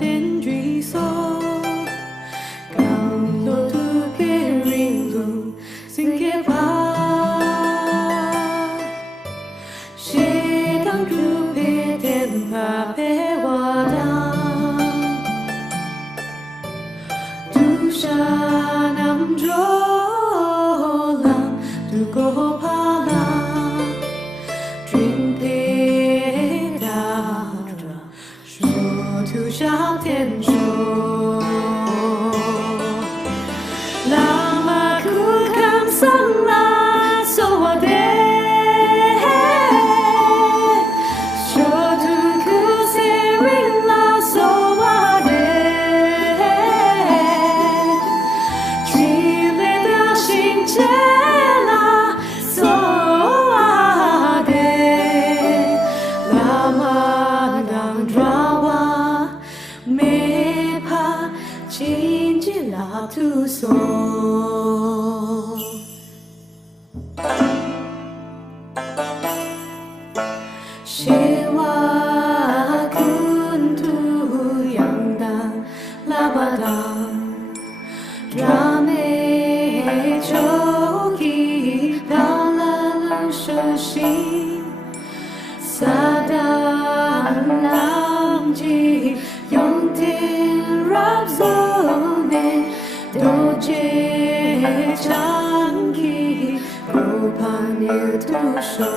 đến truy số càng lô tu kê rin lu xin kê ba she đang tru pe ten pa pe wa da tu sha nam ro lam tu ko pa la dream pe da ra shu tu sha ten shu lama ku kam sang la so wa de shu tu ku se rin la so wa de ji le da xin che la so wa de lama dang dra wa me pa chin ji la tu so she wa kun tu yang da la ba da ra me cho ki da la la shu shi sa da lam ji yong tin rap zo ne do je chang ki ko pa ne tu sho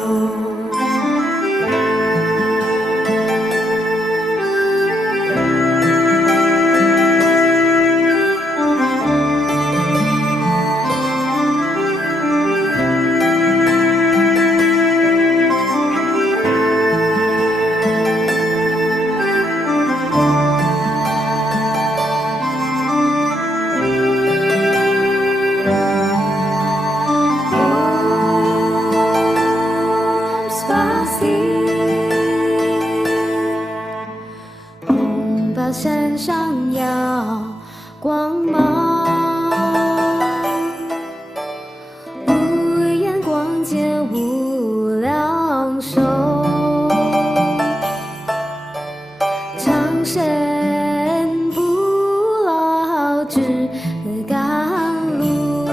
山上耀光芒，无眼光见无量寿，长生不老之甘露，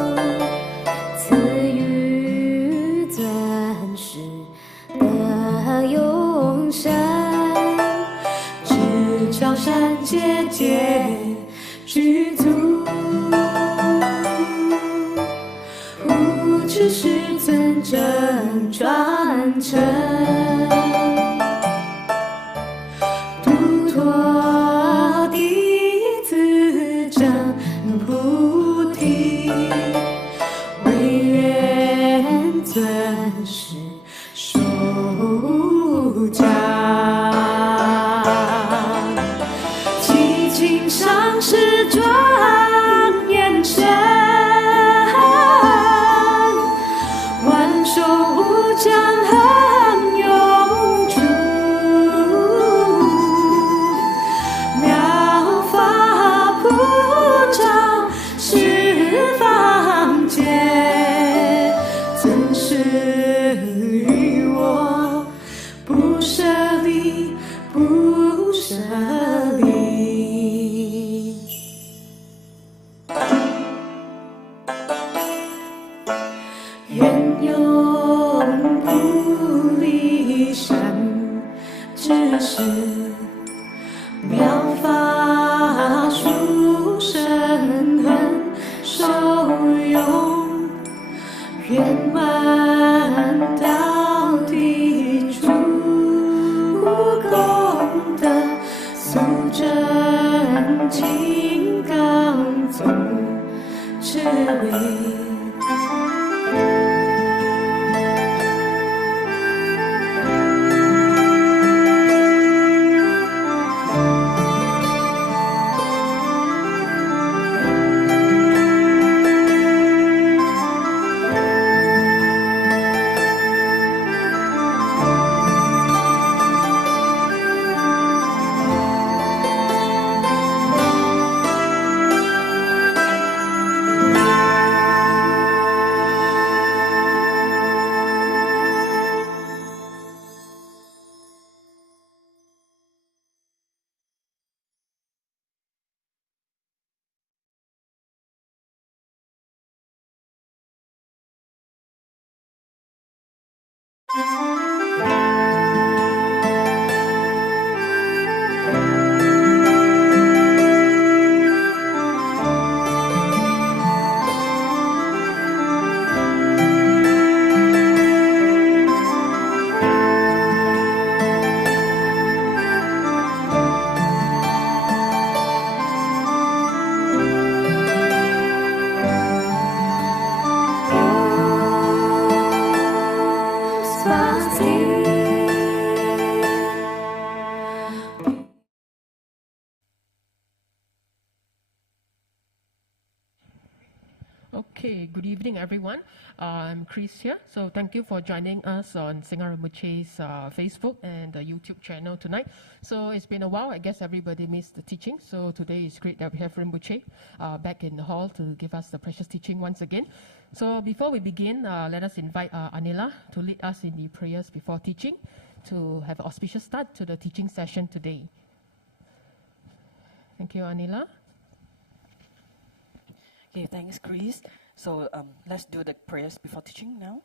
赐予尊师的永生。高山节节具足，无知师尊真传承，度脱弟子真菩提，唯愿尊师受教。上师庄严身，万寿无疆恒永驻，妙法普照十方界，尊师于我不舍离，不舍离。愿永不离山之时，妙法殊深恒受用，圆满到底诸功德，速证金刚宗智慧。Okay, good evening, everyone. I'm Chris here. So thank you for joining us on Singha Rinpoche's Facebook and YouTube channel tonight. So it's been a while. I guess everybody missed the teaching. So today is great that we have Rinpoche back in the hall to give us the precious teaching once again. So before we begin, let us invite Anila to lead us in the prayers before teaching to have an auspicious start to the teaching session today. Thank you, Anila. Okay, thanks, Chris. So let's do the prayers before teaching now.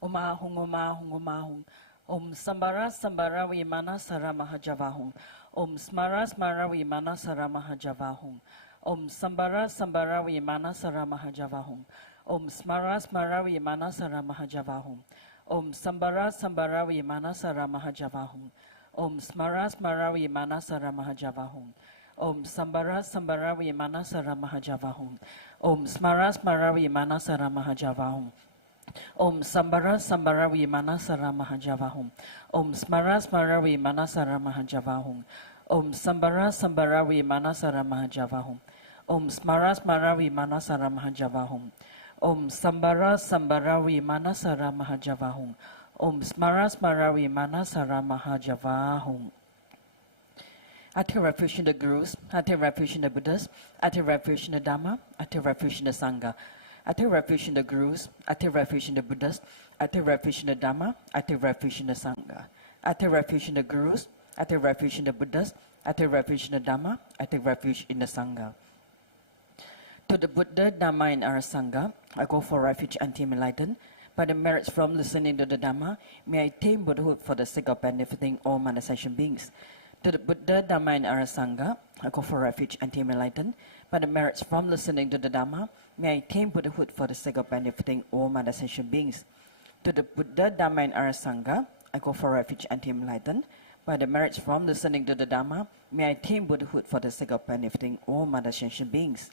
Om Ahung, Om Ahung, Om Ahung. Om Sambara Sambara Vimana Saramahajavahung. Om Smara Smara Vimana Saramahajavahung. Om Sambara Sambara Vimana Saramahajavahung. Om Smara Smara Vimana Saramahajavahung. Om Sambara Sambara Vimana Saramahajavahung. Om Smara Smara Vimana Saramahajavahung. Om Sambara Sambara Vimana Saramahajavahum. Om Smara Smara Vimana Saramahajavahum. Om Sambara Sambara Vimana Saramahajavahum. Om Smara Smara Vimana Saramahajavahum. Om Sambara Sambara Vimana Saramahajavahum. Om Smara Smara Vimana Saramahajavahum. Om Sambara Sambara Vimana Saramahajavahum. Om Smara Smara Vimana Saramahajavahum. I take refuge in the Gurus, I take refuge in the Buddhas, I take refuge in the Dharma, I take refuge in the Sangha. I take refuge in the Gurus, I take refuge in the Buddhas, I take refuge in the Dharma, I take refuge in the Sangha. I take refuge in the Gurus, I take refuge in the Buddhas, I take refuge in the Dharma, I take refuge in the Sangha. To the Buddha, Dharma, and our Sangha, I go for refuge until enlightened. By the merits from listening to the Dharma, may I attain Buddhahood for the sake of benefiting all manifestation beings. To the Buddha, Dharma, and our Sangha, I go for refuge until enlightened. By the merits from listening to the Dharma, may I attain Buddhahood for the sake of benefiting all manifestation beings. To the Buddha, Dharma, and our Sangha, I go for refuge until enlightened. By the merits from listening to the Dharma, may I attain Buddhahood for the sake of benefiting all manifestation beings.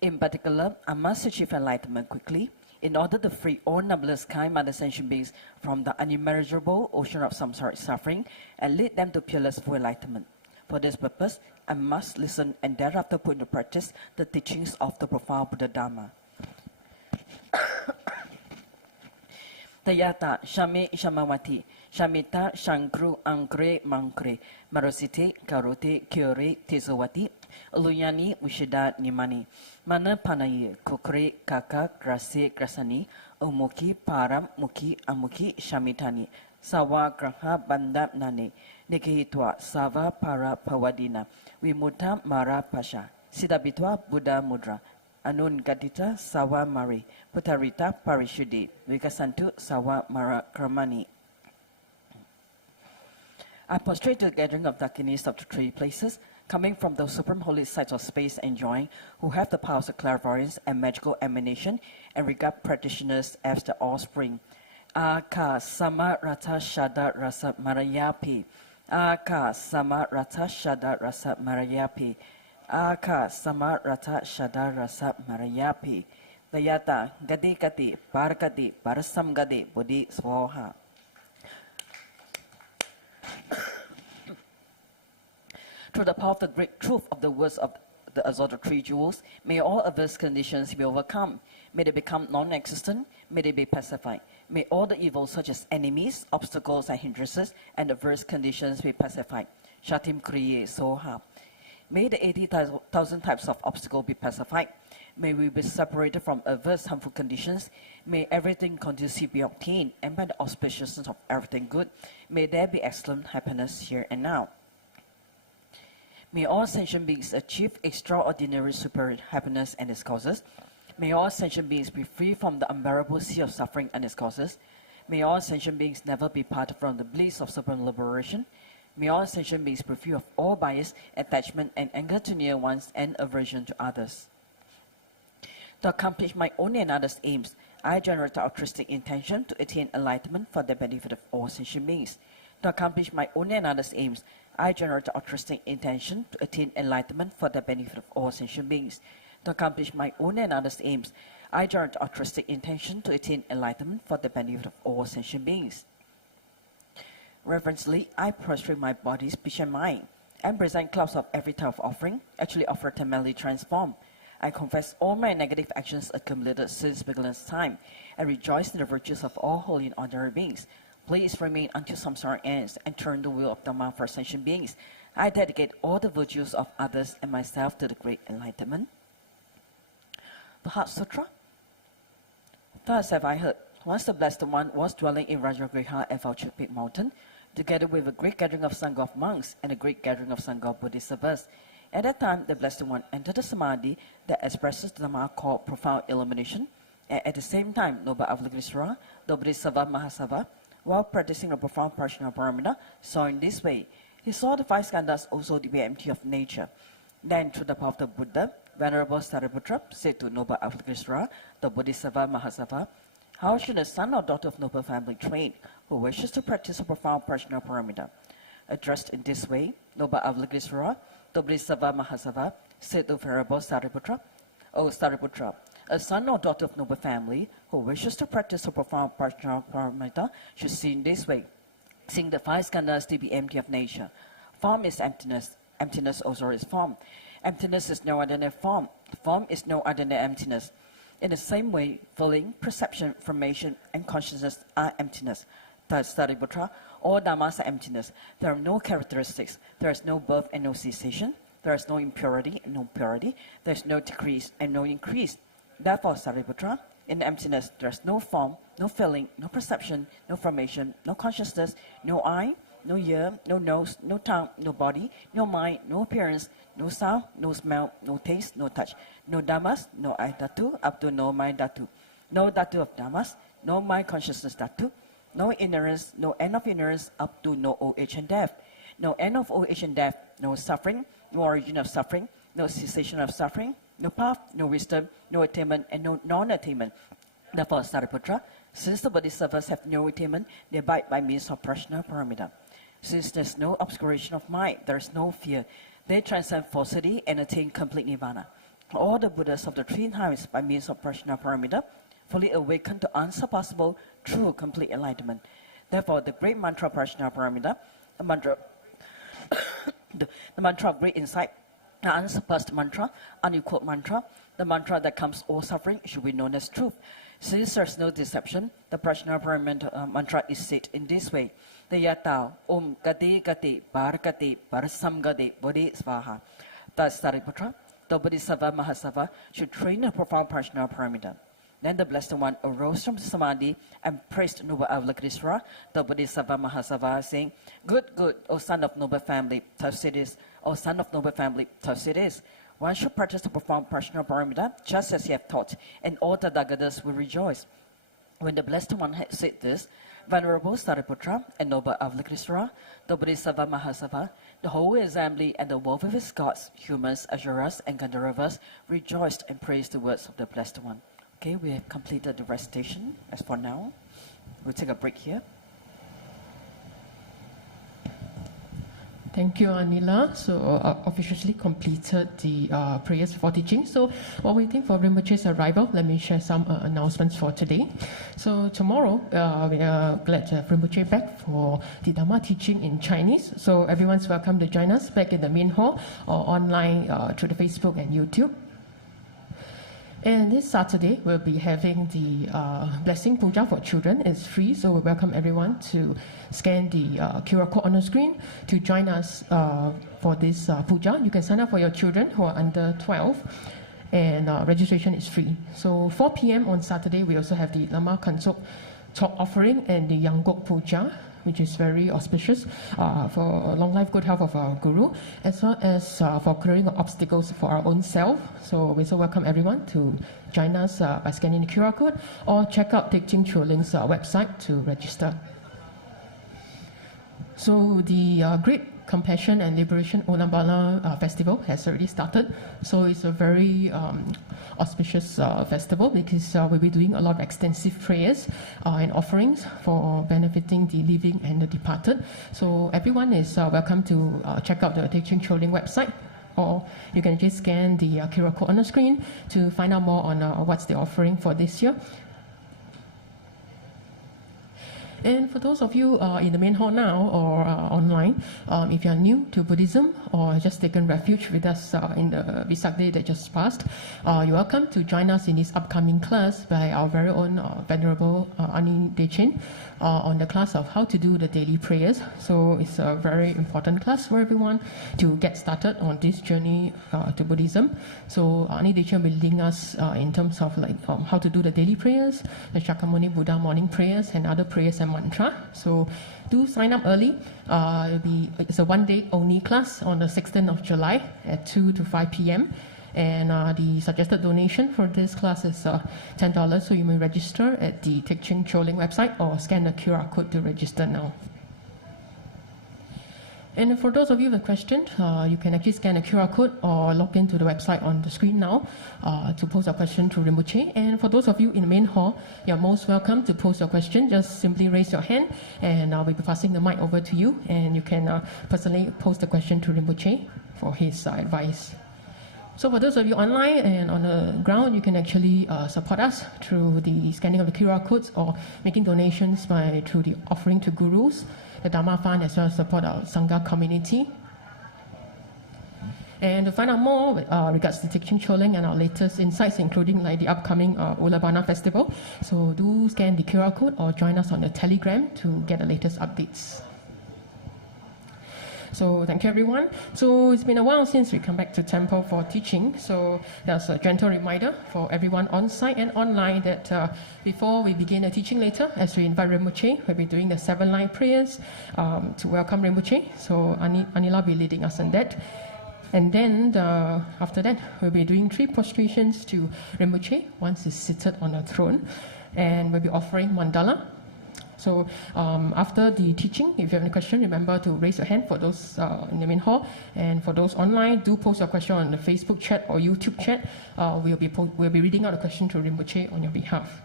In particular, I must achieve enlightenment quickly, in order to free all numberless kind manifestation beings from the unimmeasurable ocean of samsaric suffering and lead them to peerless full enlightenment. For this purpose, I must listen and thereafter put into practice the teachings of the profound Buddha Dharma. Tayata Shame Shamawati Shamita Shankru Ankre Mankre Marosite Karote Kyore Tesawati Uluyani Ushida Nimani Mana Panayi Kokre Kaka Grase Grasani Umuki Param Muki Amuki Shamitani Sawa Graha Bandap Nane Nikihitwa Sava Para Pawadina Vimuta Mara Pasha Sidabitwa Buddha Mudra Anun Gadita Sawa Mari Putarita Parishudi Vikasantu Sawa Mara Kramani. I prostrate to the gathering of Dakinis of the three places, coming from the supreme holy sites of space and joy, who have the powers of clairvoyance and magical emanation, and regard practitioners as the offspring. Aka Sama Rata Shada Rasa Marayapi. Aka Sama Rata Shada Rasa Marayapi. Aka Sama Rata Shada Rasa Marayapi. Dayata Gadi Gadi Bargadi Barasam Gadi Bodhi Swaha. Through the power of the great truth of the words of the Exalted Three Jewels, may all adverse conditions be overcome. May they become non-existent. May they be pacified. May all the evils such as enemies, obstacles and hindrances and adverse conditions be pacified. Shatim Kriye Soha. May the 80,000 types of obstacles be pacified. May we be separated from adverse harmful conditions. May everything conducive be obtained, and by the auspiciousness of everything good, may there be excellent happiness here and now. May all sentient beings achieve extraordinary superior happiness and its causes. May all sentient beings be free from the unbearable sea of suffering and its causes. May all sentient beings never be parted from the bliss of supreme liberation. May all sentient beings be free of all bias, attachment, and anger to near ones and aversion to others. To accomplish my own and others' aims, I generate the altruistic intention to attain enlightenment for the benefit of all sentient beings. To accomplish my own and others' aims, I generate the altruistic intention to attain enlightenment for the benefit of all sentient beings. To accomplish my own and others' aims, I generate the altruistic intention to attain enlightenment for the benefit of all sentient beings. Reverently, I prostrate my body, speech, and mind, and present clouds of every type of offering, actually offered and merely transformed. I confess all my negative actions accumulated since beginner's time, and rejoice in the virtues of all holy and ordinary beings. Please remain until samsara ends, and turn the wheel of Dharma for sentient beings. I dedicate all the virtues of others and myself to the great enlightenment. The Heart Sutra. Thus have I heard, once the Blessed One was dwelling in Rajagriha at Vulture Peak Mountain, together with a great gathering of Sangha of monks and a great gathering of Sangha of Bodhisattvas. At that time, the Blessed One entered a samadhi that expresses the Dharma called profound illumination, and at the same time, Noble Avalokitesvara, the Bodhisattva Mahasava, while practicing a profound prajna paramita, saw in this way. He saw the five skandhas also to be empty of nature. Then, through the power of the Buddha, Venerable Sariputra said to Noble Avalokitesvara, the Bodhisattva Mahasava, how should a son or daughter of noble family train who wishes to practice a profound prajna paramita? Addressed in this way, Noble Avalokitesvara, the Bodhisattva Mahasava, said to Venerable Sariputra, O Sariputra, a son or daughter of noble family who wishes to practice a profound prajna paramita should see in this way. Seeing the five skandhas to be empty of nature. Form is emptiness. Emptiness also is form. Emptiness is no other than form. Form is no other than emptiness. In the same way, feeling, perception, formation, and consciousness are emptiness. Thus, Sariputra, all dhammas are emptiness. There are no characteristics. There is no birth and no cessation. There is no impurity and no purity. There is no decrease and no increase. Therefore, Sariputra, in the emptiness, there is no form, no feeling, no perception, no formation, no consciousness, no eye, no ear, no nose, no tongue, no body, no mind, no appearance, no sound, no smell, no taste, no touch, no dhammas, no eye dhatu, up to no mind dhatu, no dhatu of dhammas, no mind consciousness dhatu, no ignorance, no end of ignorance, up to no old age and death, no end of old age and death, no suffering, no origin of suffering, no cessation of suffering, no path, no wisdom, no attainment, and no non-attainment. Therefore, Sariputra, since the Bodhisattvas have no attainment, they abide by means of prajna paramita. Since there is no obscuration of mind, there is no fear. They transcend falsity and attain complete nirvana. All the Buddhas of the three times, by means of prajna paramita, fully awaken to unsurpassable, true, complete enlightenment. Therefore, the great mantra prajna paramita, the mantra, the mantra of great insight, the unsurpassed mantra, unequaled mantra, the mantra that comes all suffering, should be known as truth. Since there is no deception, the prajna paramita mantra is said in this way. The yata om gati gati bhargati bharsamgati bodhi svaha. Thus, Sariputra, the Bodhisattva Mahasava, should train a profound prajna paramita. Then the Blessed One arose from the samadhi and praised Noble Avalokitesvara, the Bodhisattva Mahasava, saying, Good, good, O son of noble family, thus it is. O son of noble family, thus it is. One should practice the profound prajna paramita just as he have taught, and all the Tathagatas will rejoice. When the Blessed One had said this, Venerable Sariputra and Noble Avalokitesvara, the Bodhisattva Mahasava, the whole assembly and the world of his gods, humans, asuras, and Gandharvas rejoiced and praised the words of the Blessed One. Okay, we have completed the recitation as for now. We'll take a break here. Thank you, Anila. So, officially completed the prayers for teaching. So, while waiting for Rinpoche's arrival, let me share some announcements for today. So, tomorrow, we are glad to have Rinpoche back for the Dharma teaching in Chinese. So, everyone's welcome to join us back in the main hall or online through the Facebook and YouTube. And this Saturday, we'll be having the Blessing Puja for children. It's free, so we welcome everyone to scan the QR code on the screen to join us for this puja. You can sign up for your children who are under 12, and registration is free. So 4 p.m. on Saturday, we also have the Lama Kansok top offering and the Yanggok Puja, which is very auspicious for long life, good health of our Guru, as well as for clearing obstacles for our own self. So we so welcome everyone to join us by scanning the QR code or check out Teaching Choling's website to register. So the Great Compassion and Liberation Ulambala Festival has already started. So it's a very auspicious festival because we'll be doing a lot of extensive prayers and offerings for benefiting the living and the departed. So everyone is welcome to check out the Teaching Choling website, or you can just scan the QR code on the screen to find out more on what's the offering for this year. And for those of you in the main hall now or online, if you are new to Buddhism or just taken refuge with us in the Vesak Day that just passed, you're welcome to join us in this upcoming class by our very own Venerable Ani Dechen on the class of how to do the daily prayers. So it's a very important class for everyone to get started on this journey to Buddhism. So Ani Dechen will lead us in terms of like how to do the daily prayers, the Shakyamuni Buddha morning prayers, and other prayers and mantra. So do sign up early. It's a one-day only class on the 16th of July at 2 to 5 p.m. And the suggested donation for this class is $10. So you may register at the Teaching Choling website or scan the QR code to register now. And for those of you with questions, you can actually scan the QR code or log into the website on the screen now to post a question to Rinpoche. And for those of you in the main hall, you're most welcome to post your question. Just simply raise your hand and we'll be passing the mic over to you. And you can personally post the question to Rinpoche for his advice. So for those of you online and on the ground, you can actually support us through the scanning of the QR codes or making donations through the offering to gurus, the Dharma Fund, as well as support our Sangha community. And to find out more regards to Teaching Choling and our latest insights, including like the upcoming Ulabana Festival, so do scan the QR code or join us on the Telegram to get the latest updates. So thank you everyone. So it's been a while since we come back to temple for teaching. So there's a gentle reminder for everyone on site and online that before we begin the teaching later, as we invite Rinpoche, we'll be doing the 7 line prayers to welcome Rinpoche. So Anila will be leading us on that. And then after that, we'll be doing 3 prostrations to Rinpoche once he's seated on the throne. And we'll be offering mandala. So after the teaching, if you have any question, remember to raise your hand for those in the main hall. And for those online, do post your question on the Facebook chat or YouTube chat. We'll be reading out the question to Rinpoche on your behalf.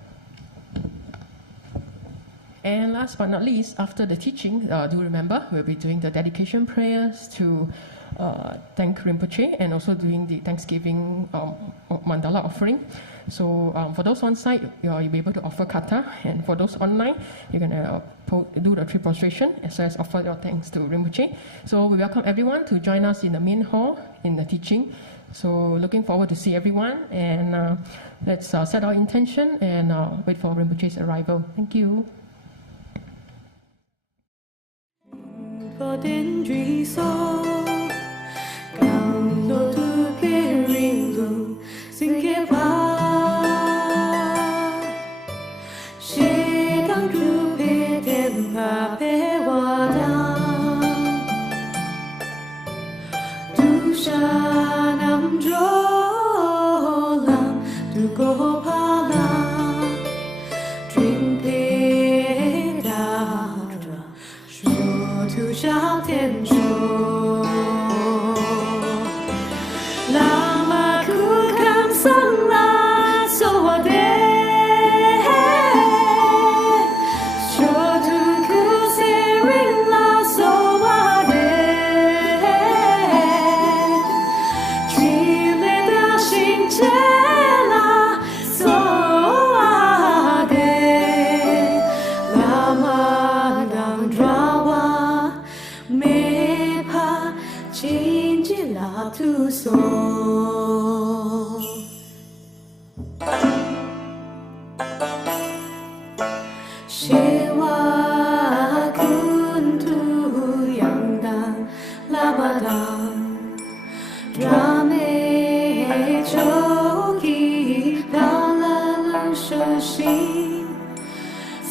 And last but not least, after the teaching, do remember, we'll be doing the dedication prayers to thank Rinpoche and also doing the Thanksgiving mandala offering. So for those on site, you'll be able to offer kata, and for those online, you're going to do the 3 prostration as well as offer your thanks to Rinpoche. So we welcome everyone to join us in the main hall in the teaching. So looking forward to see everyone, and let's set our intention and wait for Rinpoche's arrival. Thank you.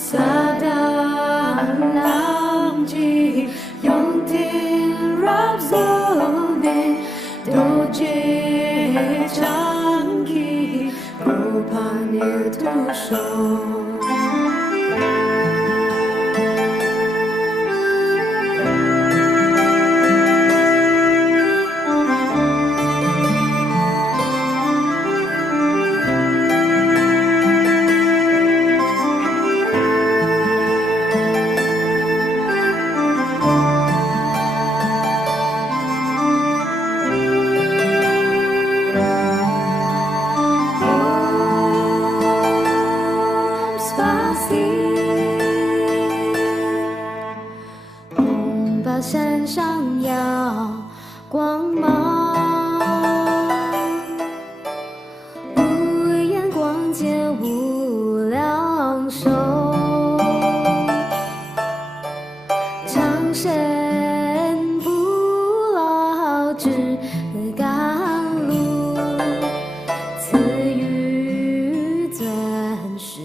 Sa 手。山上耀光芒，无眼光界无量寿，长生不老之甘露，赐予尊师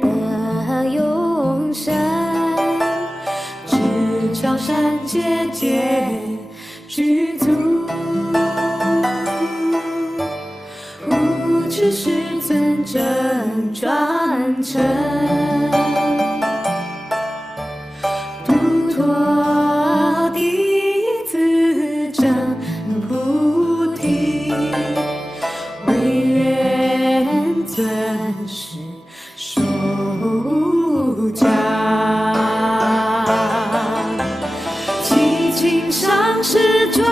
的永生。高山节节具足，无知师尊真传承，度脱弟子真菩提，唯愿尊师受教。上师庄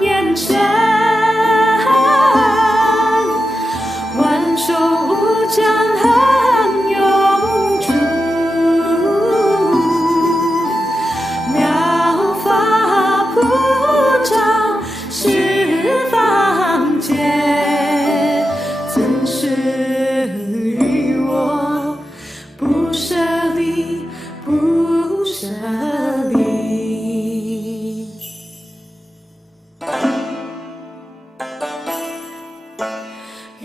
严身，万寿无疆恒永驻，妙法普照十方界，尊师于我不舍离，不舍离。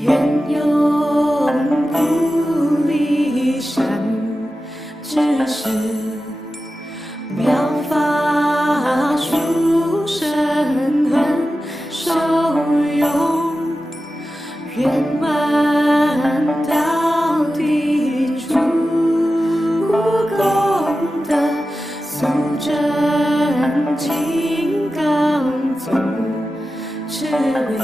愿永不离善知识，妙法殊深恒受用，圆满到底诸功德，速证金刚宗智慧。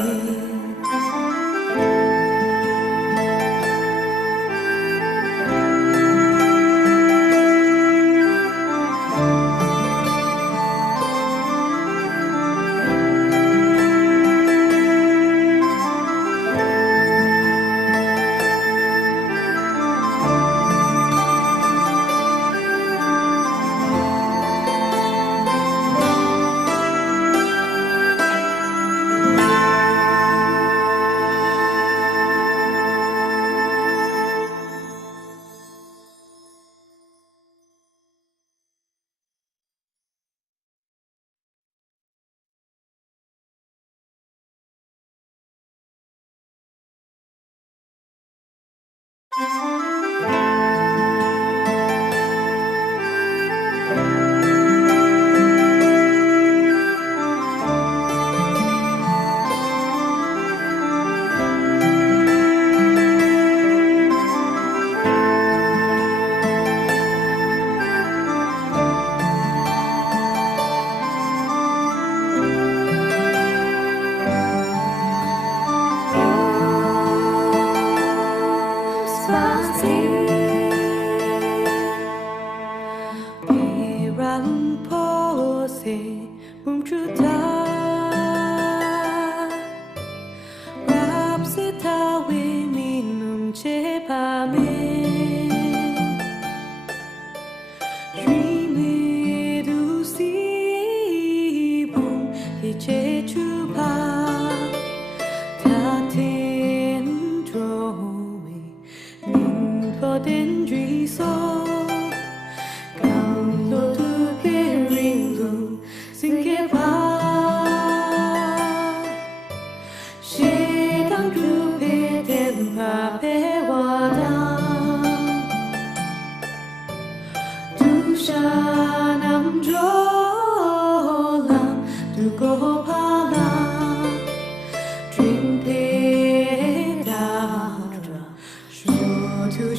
Dream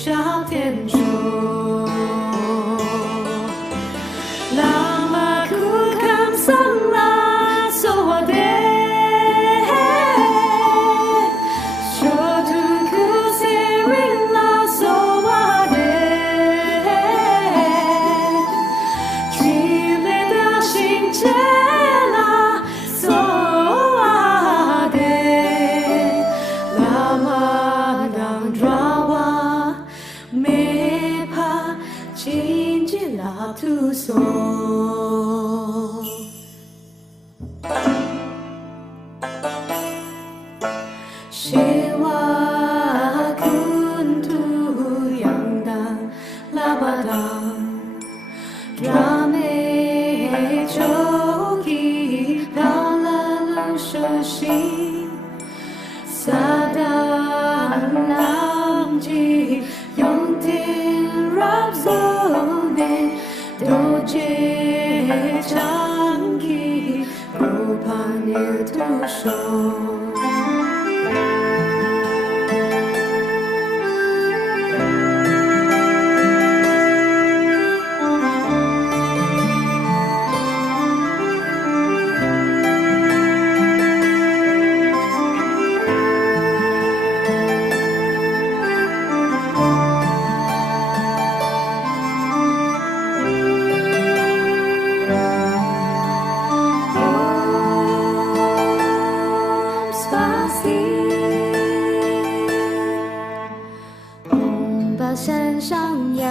小天说，拉玛库坎桑拉索瓦德，说图库塞瑞拉索瓦德，剧烈的心结拉索瓦德，拉玛当抓瓦没怕紧紧拉图索。Shiva kuntu yang dan labadang drame choki dalalu shoshi sadam namji yongtin rabzone doje changi gopane tusho。山上耀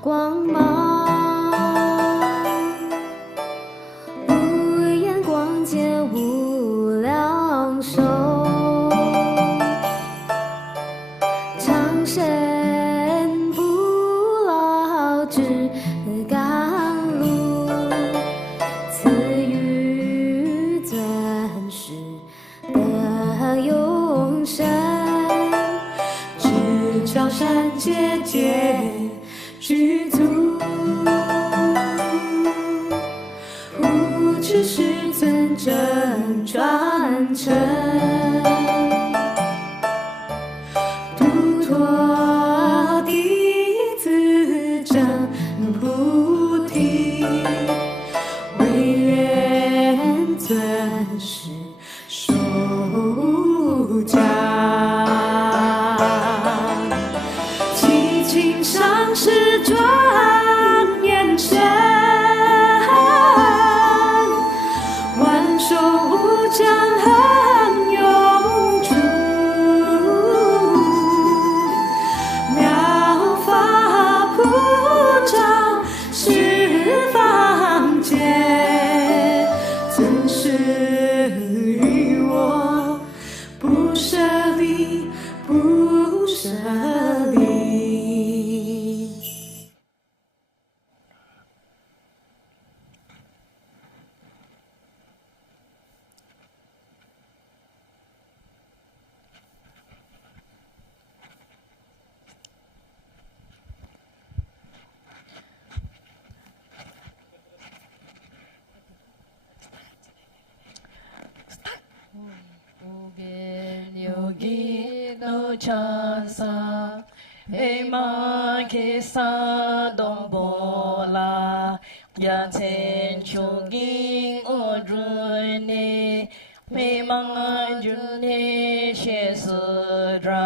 光芒，无眼光见无量寿，长生不老之甘露，赐予尊师的永生。高山节节具足，无知师尊真传承，度脱弟子真菩提，唯愿尊师受教。上师庄严身，万寿无疆恒永驻，妙法普照十方界，尊师于我不舍离，不舍离。Chansa, Ema Kesa Dombola, Yaten Chuging Odrune, Memang June Shesudra,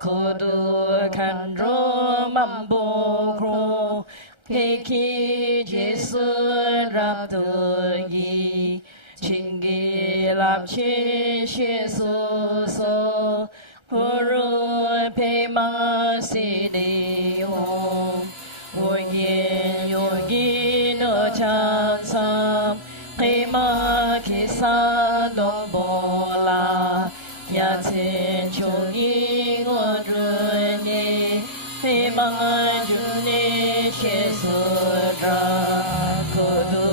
Kodu Kandro Mambo, Peki Jesu Raptogi, Chingi Lapchi Shesu. Huru Pema Sidi Om Woyin Yogi no Chansa Pema Kisa Dombola Yatin Chungi Odruni Pema Juni Shesudra Kodu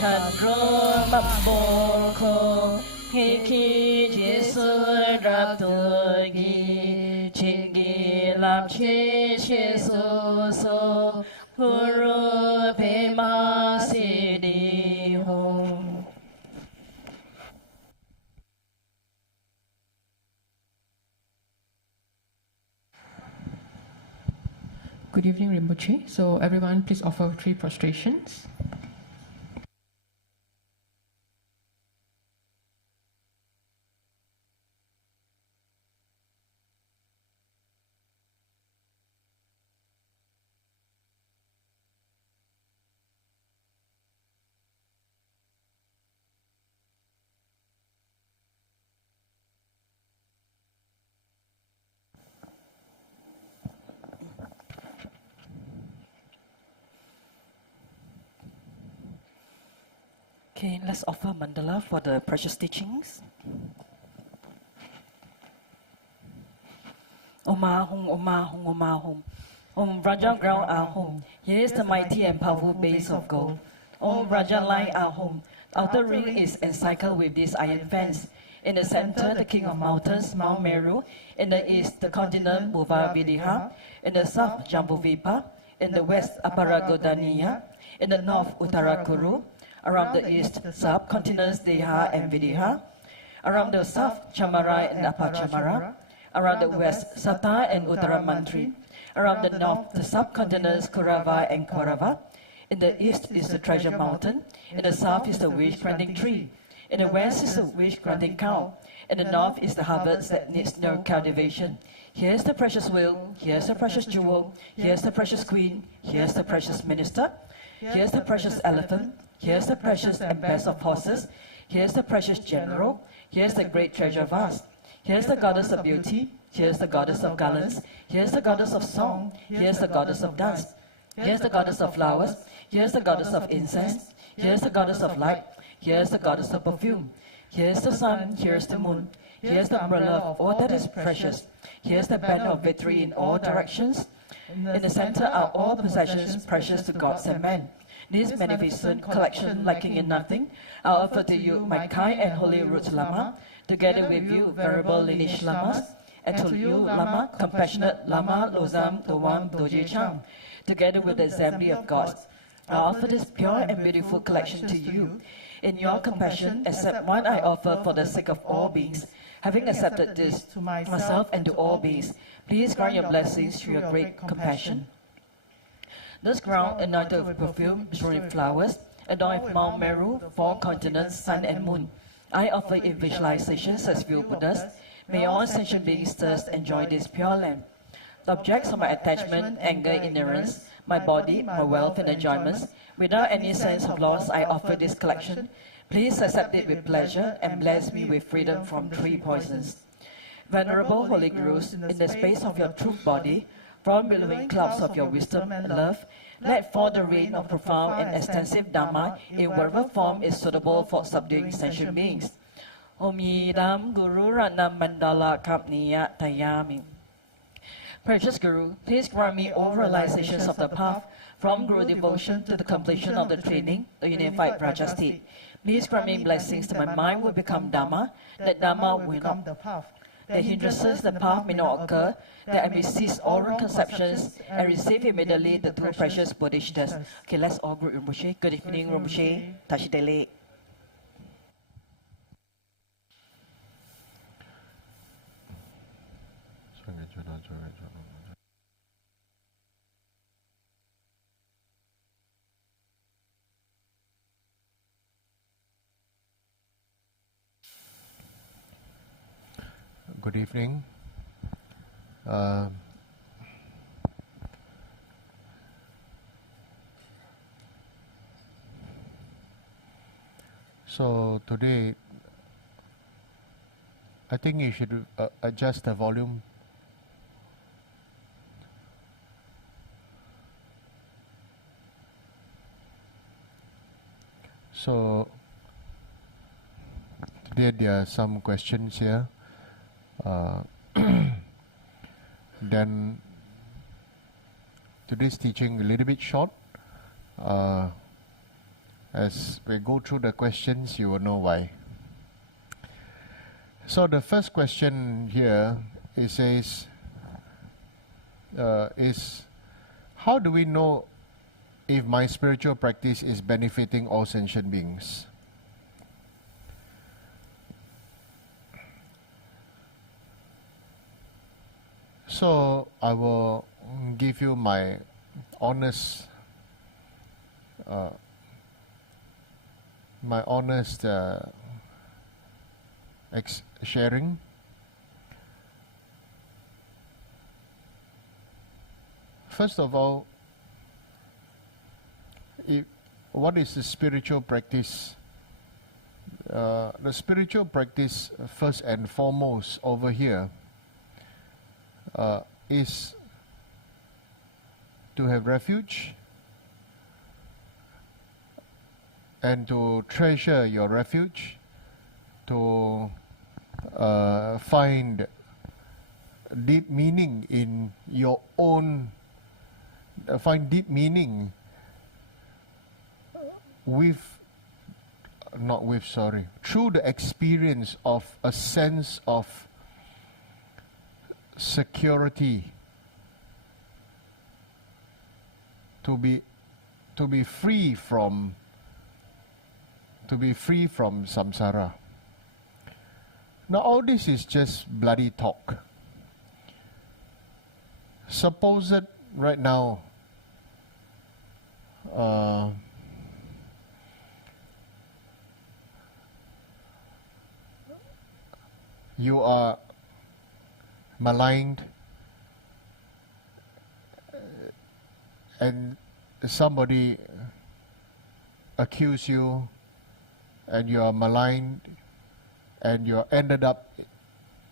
Kandro Maboko Hiki Jesu Raptogi Chingi Lapchi Shesu Huru Pema Sidi Hom. evening, Rinpoche. So everyone, please offer 3 prostrations. Okay, let's offer mandala for the precious teachings. Om Ahum, Om Ahum, Om Ahum. Om Raja ground Ahum. Here is the mighty and powerful base of gold. Om Raja line Ahum. The outer ring is encircled with this iron fence. In the center, the king of mountains, Mount Meru. In the east, the continent, Bhuva Vidya. In the south, Jambuvipa. In the west, Aparagodaniya. In the north, Uttarakuru. Around the east, subcontinents Deha and Vidya. Around the south, Chamara and Apachamara. Around the west, Sata and Uttaramantri. Around the north, the subcontinents Kurava and Kaurava. In the east is the treasure mountain. In the south is the wish-granting tree. In the west is the wish-granting cow. In the north is the harvest that needs no cultivation. Here's the precious wheel. Here's the precious jewel. Here's the precious queen. Here's the precious minister. Here's the precious elephant. Here's the precious and best of horses. Here's the precious general. Here's the great treasure vast. Here's the goddess of beauty. Here's the goddess of garlands. Here's the goddess of song. Here's the goddess of dance. Here's the goddess of flowers. Here's the goddess of incense. Here's the goddess of light. Here's the goddess of perfume. Here's the sun. Here's the moon. Here's the umbrella of all that is precious. Here's the banner of victory in all directions. In the center are all possessions precious to gods and men. This magnificent collection, lacking in nothing, I offer to you my kind and holy root Lama, together with you, venerable lineage Lamas, and to you, Lama, compassionate Lama Losam Towam Doje Chang, together with the assembly of gods. I offer this pure and beautiful collection to you. In your compassion, accept what I offer for the sake of all beings. Having accepted this to myself and to all beings, please grant your blessings through your great compassion. This ground, anointed with perfume, strewn with flowers, adorned with Mount Meru, 4 continents, sun and moon. I offer in visualizations as view Buddhas. May all sentient beings thirst enjoy this pure land. The objects of my attachment, anger, ignorance, my body, my wealth and enjoyments, without any sense of loss, I offer this collection. Please accept it with pleasure and bless me with freedom from 3 poisons. Venerable Holy Gurus, in the space of your truth body, from billowing clouds of your wisdom and love, let fall the rain of profound and extensive Dharma in whatever form is suitable for subduing sentient beings. Om Yidam Guru Ratnam Mandala Kapniya Tayami. Precious Guru, please grant me all realizations of the path, from Guru devotion to the completion of the training, the unified Raja state. Please grant me blessings that my mind will become Dharma, that Dharma will not the path. That hindrances the path may not occur, that I may cease all wrong conceptions and receive immediately the 2 precious Bodhisattvas. Okay, let's all greet Rinpoche. Good evening, Rinpoche. Tashitele. Good evening. So today, I think you should adjust the volume. So today there are some questions here. Then today's teaching a little bit short. As we go through the questions, you will know why. So the first question here is how do we know if my spiritual practice is benefiting all sentient beings? So I will give you my honest sharing. First of all, what is the spiritual practice? The spiritual practice, first and foremost, over here, is to have refuge and to treasure your refuge, to find deep meaning in your own, find deep meaning through the experience of a sense of security, to be free from samsara. Now all this is just bloody talk. Suppose that right now you are maligned and somebody accuse you and you are maligned and you ended up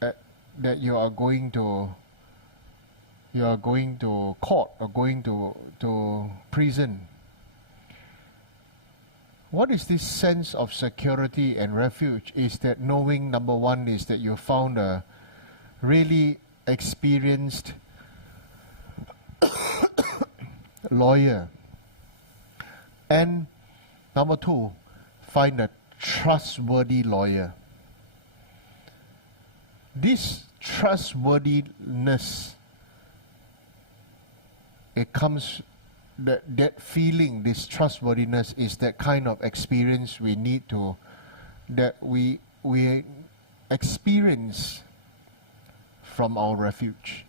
that you are going to court or going to prison. What is this sense of security and refuge? Is that knowing, number one, is that you found a really experienced lawyer. And number two, find a trustworthy lawyer. This trustworthiness, it comes, that feeling, this trustworthiness is that kind of experience we need to, that we experience from our refuge.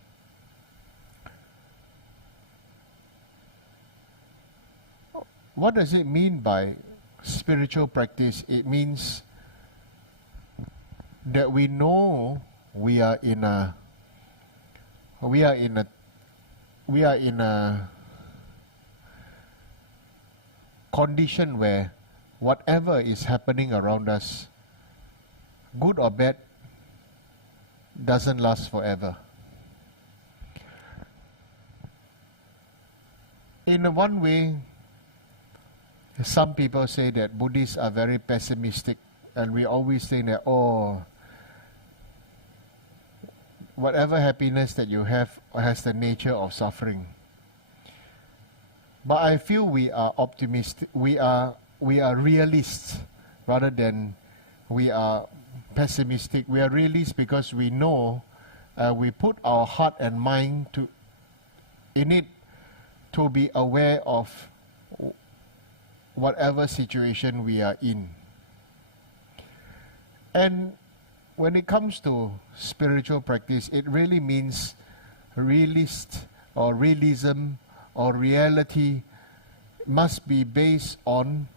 What does it mean by spiritual practice? It means that we know we are in a condition where whatever is happening around us, good or bad, doesn't last forever. In one way, some people say that Buddhists are very pessimistic, and we always think that, oh, whatever happiness that you have has the nature of suffering. But I feel we are optimistic, we are realists rather than we are pessimistic. We are realists because we know, we put our heart and mind in it to be aware of whatever situation we are in. And when it comes to spiritual practice, it really means realist or realism or reality must be based on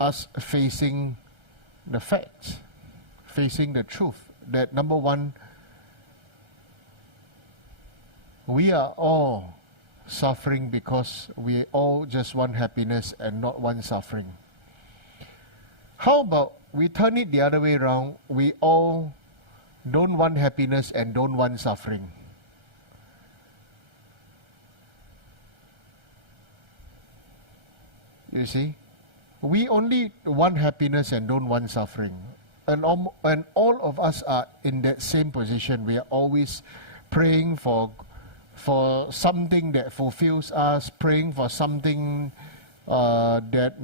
us facing the facts, facing the truth. That number one, we are all suffering because we all just want happiness and not want suffering. How about we turn it the other way around? We all don't want happiness and don't want suffering. You see? We only want happiness and don't want suffering. And all of us are in that same position. We are always praying for something that fulfills us, praying for something that,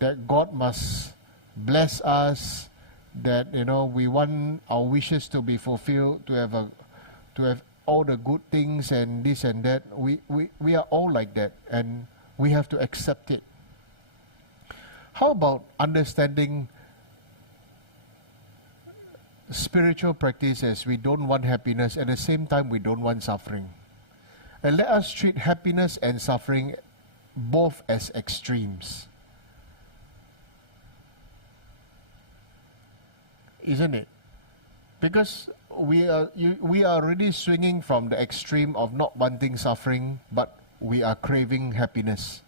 that God must bless us, that, we want our wishes to be fulfilled, to have all the good things and this and that. We are all like that, and we have to accept it. How about understanding spiritual practice as we don't want happiness, at the same time we don't want suffering? And let us treat happiness and suffering both as extremes. Isn't it? Because we are already swinging from the extreme of not wanting suffering, but we are craving happiness.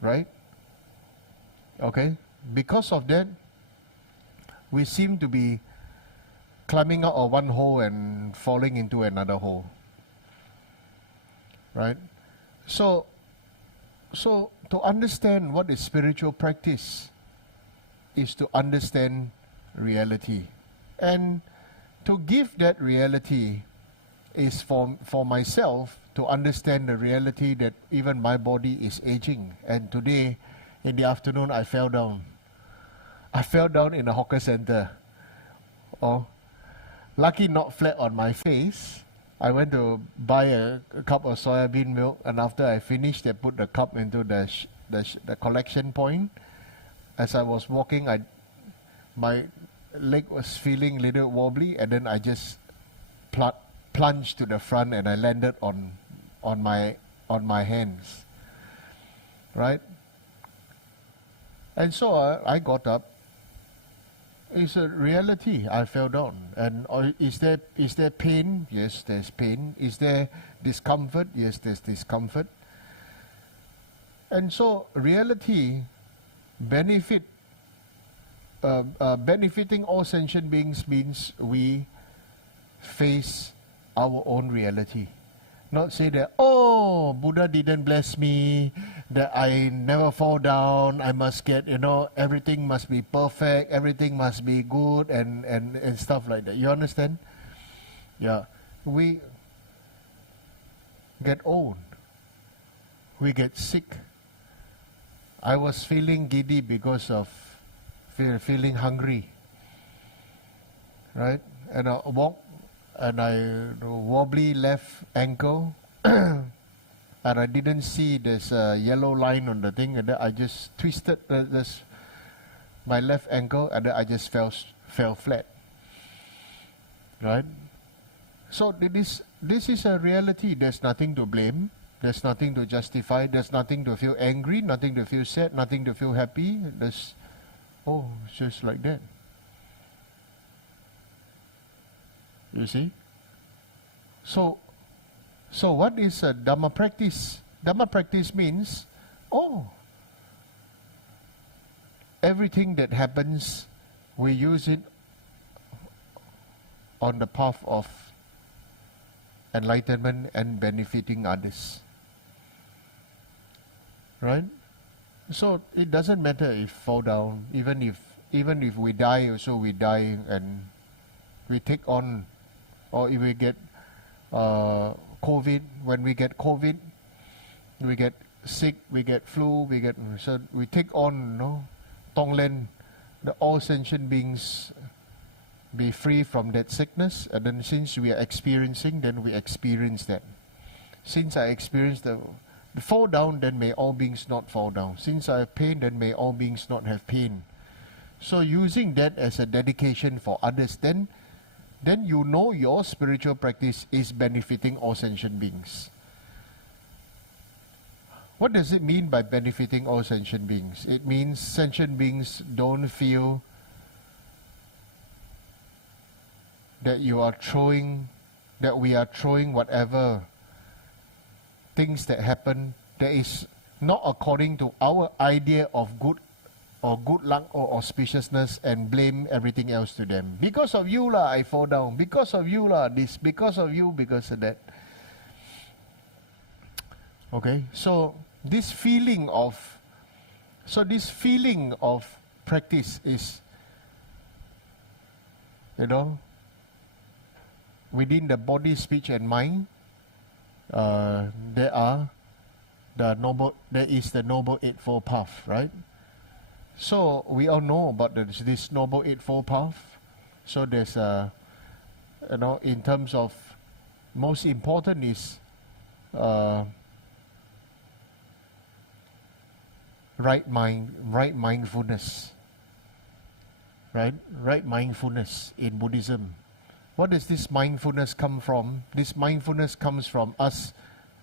Right? Okay? Because of that, we seem to be climbing out of one hole and falling into another hole. Right? So to understand what is spiritual practice is to understand reality. And to give that reality is for myself to understand the reality that even my body is aging. And today, in the afternoon, I fell down. I fell down in a hawker center. Oh, lucky not flat on my face. I went to buy a cup of soybean milk, and after I finished, I put the cup into the collection point. As I was walking, my leg was feeling a little wobbly, and then I just plunged to the front, and I landed on my hands. Right? And so I got up. It's a reality. I fell down. And is there pain? Yes, there's pain. Is there discomfort? Yes, there's discomfort. And so reality benefiting all sentient beings means we face our own reality. Not say that, oh, Buddha didn't bless me, that I never fall down, I must get, everything must be perfect, everything must be good, and stuff like that. You understand? Yeah. We get old. We get sick. I was feeling giddy because of feeling hungry. Right? And I walked, and I wobbly left ankle, and I didn't see there's a yellow line on the thing, and then I just twisted my left ankle, and then I just fell flat. Right? So this is a reality. There's nothing to blame. There's nothing to justify. There's nothing to feel angry. Nothing to feel sad. Nothing to feel happy. It's just like that. You see? So what is a Dharma practice? Dharma practice means, everything that happens, we use it on the path of enlightenment and benefiting others. Right? So it doesn't matter if fall down, even if we die, also we die and we take on. Or if we get COVID, when we get COVID, we get sick, we get flu, so we take on, Tonglen, the all sentient beings be free from that sickness, and then since we are experiencing, then we experience that. Since I experience the fall down, then may all beings not fall down. Since I have pain, then may all beings not have pain. So using that as a dedication for others, then your spiritual practice is benefiting all sentient beings. What does it mean by benefiting all sentient beings? It means sentient beings don't feel that we are throwing whatever things that happen that is not according to our idea of good luck or auspiciousness, and blame everything else to them. Because of you lah, I fall down. Because of you lah, this. Because of you, because of that. Okay, so this feeling of practice is, within the body, speech, and mind. There is the Noble Eightfold Path, right? So we all know about this Noble Eightfold Path. So there's in terms of most important is right mindfulness. Right mindfulness in Buddhism What does this mindfulness come from? This mindfulness comes from us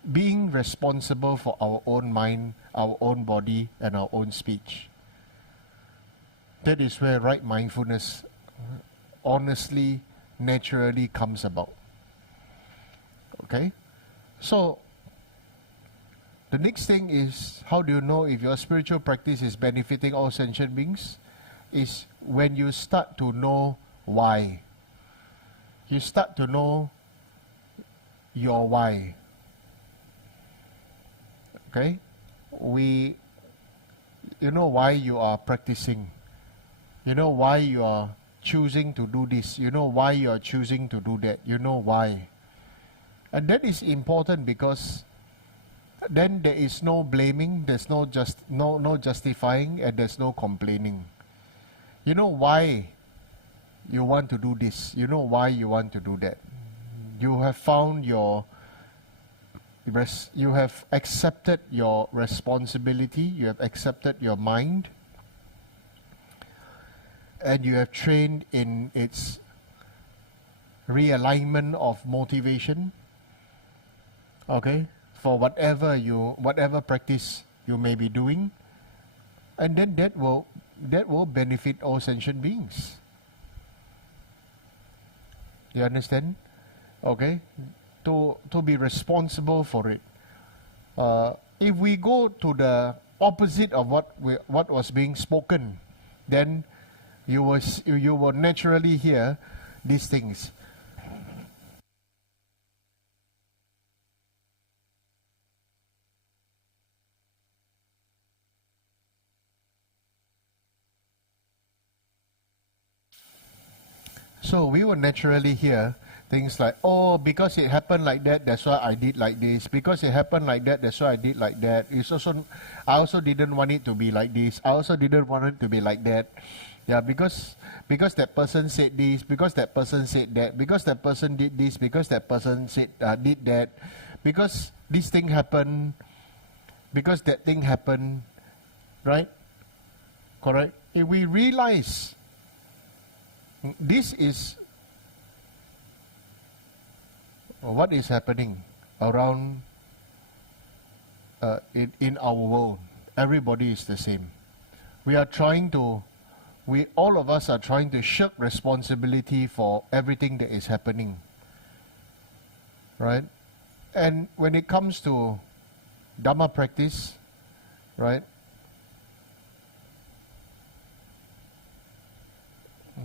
being responsible for our own mind, our own body, and our own speech. That is where right mindfulness honestly, naturally comes about. Okay? So, the next thing is, how do you know if your spiritual practice is benefiting all sentient beings? Is when you start to know why. You start to know your why. Okay? You know why you are practicing. You know why you are choosing to do this. You know why you are choosing to do that. You know why. And that is important because then there is no blaming, there's no justifying, and there's no complaining. You know why you want to do this. You know why you want to do that. You have found you have accepted your responsibility, you have accepted your mind, and you have trained in its realignment of motivation, okay, for whatever practice you may be doing, and then that will benefit all sentient beings. You understand? Okay? To be responsible for it. If we go to the opposite of what was being spoken, then you will naturally hear these things. So we will naturally hear things like, oh, because it happened like that, that's why I did like this. Because it happened like that, that's why I did like that. I also didn't want it to be like this. I also didn't want it to be like that. Yeah, because that person said this, because that person said that, because that person did this, because that person did that, because this thing happened, because that thing happened, right? Correct? If we realize this is what is happening around in our world, everybody is the same. All of us are trying to shirk responsibility for everything that is happening, right? And when it comes to Dharma practice, right,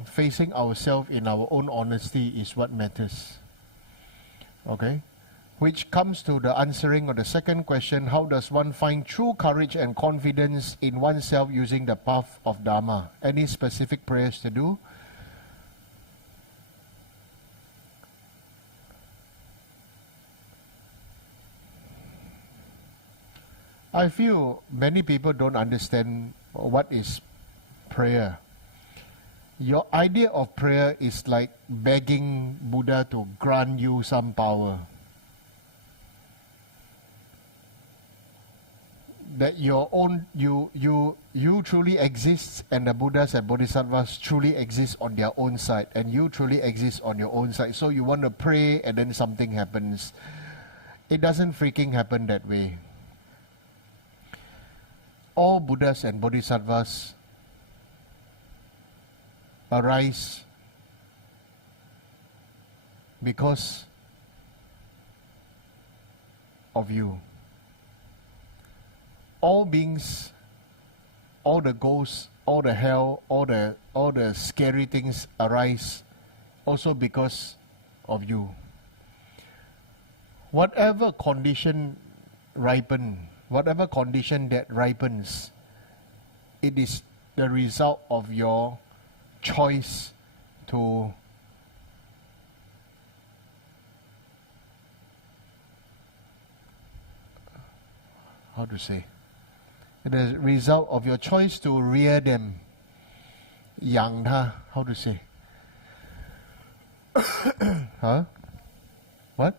facing ourselves in our own honesty is what matters. Okay? Which comes to the answering of the second question, how does one find true courage and confidence in oneself using the path of Dharma? Any specific prayers to do? I feel many people don't understand what is prayer. Your idea of prayer is like begging Buddha to grant you some power. That you truly exist, and the Buddhas and Bodhisattvas truly exist on their own side, and you truly exist on your own side. So you want to pray and then something happens. It doesn't freaking happen that way. All Buddhas and Bodhisattvas arise because of you. All beings, all the ghosts, all the hell, all the scary things arise also because of you. Whatever condition that ripens, it is the result of your choice to the result of your choice to rear them, 养它, how to say? Huh? What?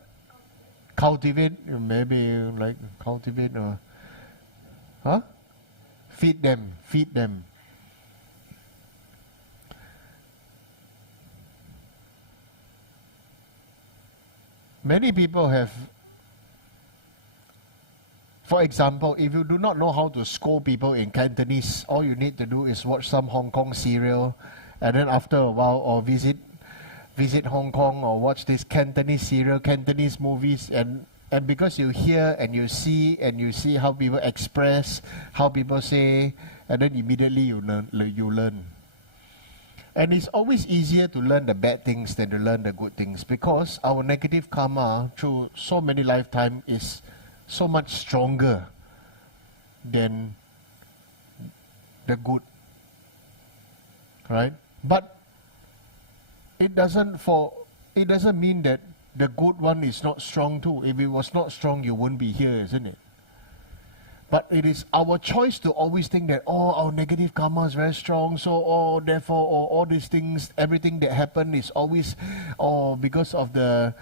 Cultivate, maybe like cultivate or, huh? Feed them. Many people have, for example, if you do not know how to scold people in Cantonese, all you need to do is watch some Hong Kong serial, and then after a while, or visit Hong Kong, or watch this Cantonese serial, Cantonese movies, and because you hear and you see how people express, how people say, and then immediately you learn. And it's always easier to learn the bad things than to learn the good things, because our negative karma through so many lifetimes is so much stronger than the good. Right? But it doesn't mean that the good one is not strong too. If it was not strong, you wouldn't be here, isn't it? But it is our choice to always think that, our negative karma is very strong, so, therefore, all these things, everything that happened is always, because of the,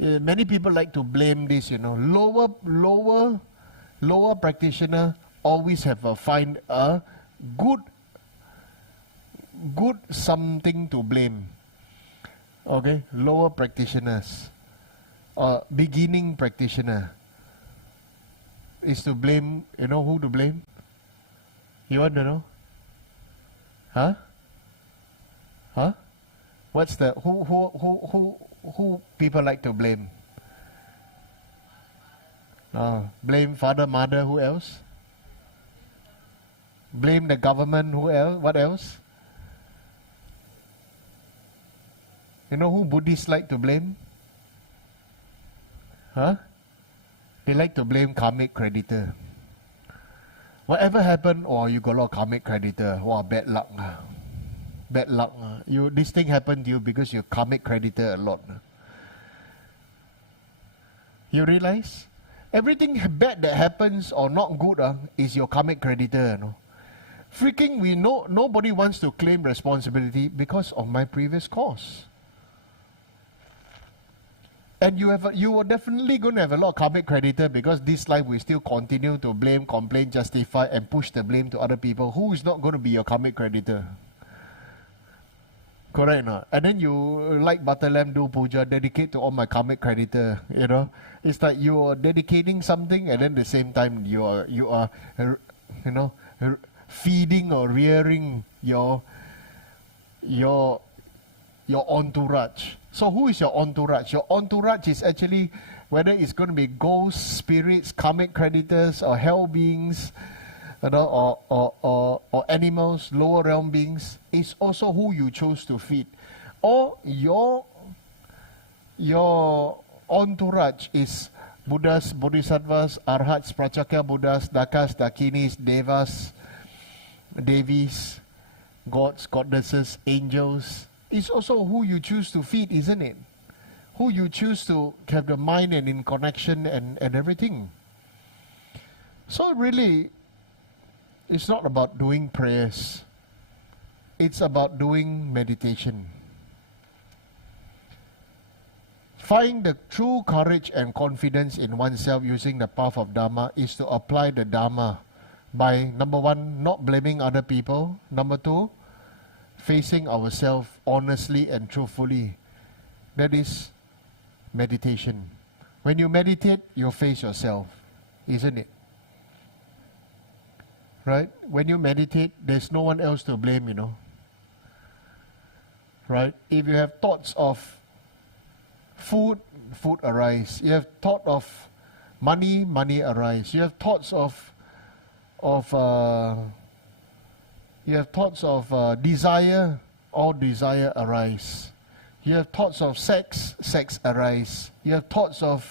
many people like to blame this, lower practitioner always find a good something to blame. Okay, lower practitioners, beginning practitioner, is to blame. You know who to blame? You want to know? Huh? What's the who people like to blame? Blame father, mother. Who else? Blame the government. Who else? What else? You know who Buddhists like to blame? They like to blame karmic creditor. Whatever happened, you got a lot of karmic creditor. Wow, bad luck. Bad luck. This thing happened to you because you karmic creditor a lot. You realize? Everything bad that happens or not good is your karmic creditor. Freaking, we know nobody wants to claim responsibility because of my previous cause. And you are definitely going to have a lot of karmic creditor, because this life we still continue to blame, complain, justify, and push the blame to other people. Who is not going to be your karmic creditor? Correct, no? And then you, like butter lamb, do puja, dedicate to all my karmic creditor. It's like you are dedicating something, and then at the same time you are feeding or rearing your entourage. So who is your entourage? Your entourage is actually, whether it's going to be ghosts, spirits, karmic creditors, or hell beings, or animals, lower realm beings, is also who you chose to feed. Or your entourage is Buddhas, Bodhisattvas, Arhats, Pratyeka Buddhas, Dakas, Dakinis, Devas, Devis, gods, goddesses, angels. It's also who you choose to feed, isn't it? Who you choose to have the mind and in connection and everything. So really, it's not about doing prayers. It's about doing meditation. Find the true courage and confidence in oneself using the path of Dharma is to apply the Dharma by, number one, not blaming other people. Number two, facing ourselves honestly and truthfully. That is meditation. When you meditate, you face yourself, isn't it? Right? When you meditate, there's no one else to blame, Right? If you have thoughts of food, food arise. You have thought of money, money arise. You have thoughts of desire, all desire arise. You have thoughts of sex, sex arise. You have thoughts of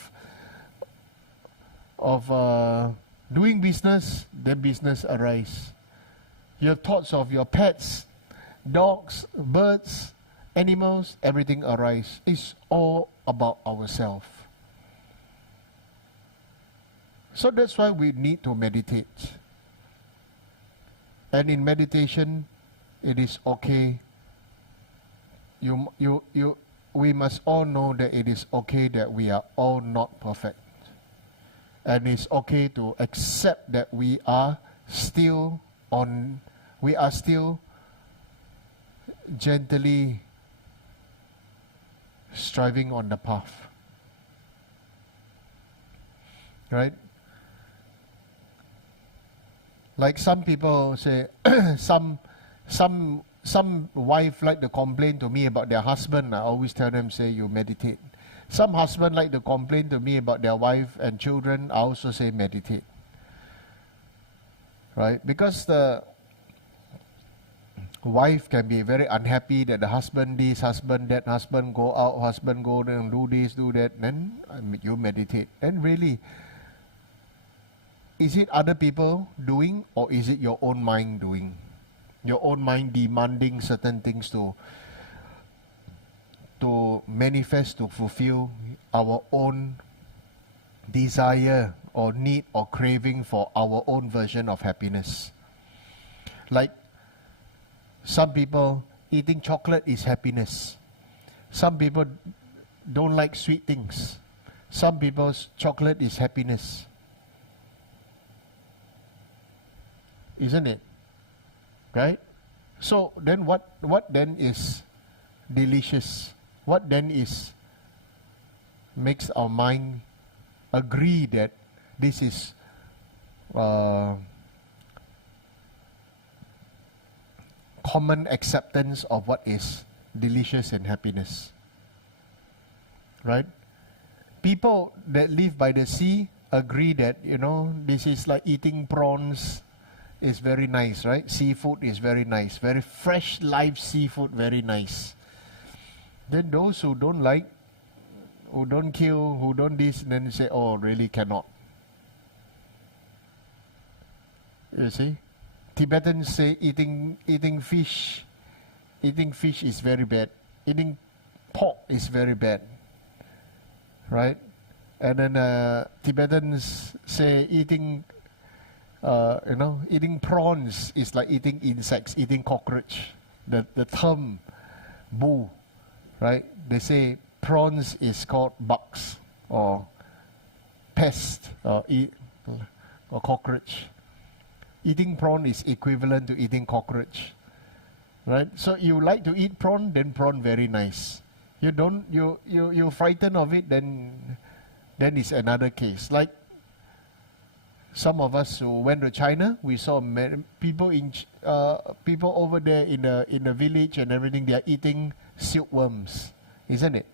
doing business, then business arise. You have thoughts of your pets, dogs, birds, animals, everything arise. It's all about ourselves. So that's why we need to meditate. And in meditation, it is okay. We must all know that it is okay that we are all not perfect. And it's okay to accept that we are still gently striving on the path. right? Like some people say, some wife like to complain to me about their husband. I always tell them, say, you meditate. Some husband like to complain to me about their wife and children. I also say meditate. Right? Because the wife can be very unhappy that the husband this, husband that, husband go out, husband go there and do this, do that. Then you meditate. And really, is it other people doing, or is it your own mind doing? Your own mind demanding certain things to manifest, to fulfill our own desire or need or craving for our own version of happiness. Like some people, eating chocolate is happiness. Some people don't like sweet things. Some people's chocolate is happiness. Isn't it? Right? So then what then is delicious? What then makes our mind agree that this is common acceptance of what is delicious and happiness? Right? People that live by the sea agree that, this is like eating prawns is very nice, right? Seafood is very nice. Very fresh, live seafood, very nice. Then those who don't like, who don't kill, who don't this, then say, oh, really cannot. You see? Tibetans say eating fish is very bad. Eating pork is very bad. Right? And then Tibetans say eating prawns is like eating insects, eating cockroach. The term boo, right? They say prawns is called bugs or pest or cockroach. Eating prawn is equivalent to eating cockroach, right? So you like to eat prawn, then prawn very nice. You don't, you're frightened of it, then it's another case. Like some of us who went to China, we saw people over there in the village and everything. They are eating silkworms, isn't it?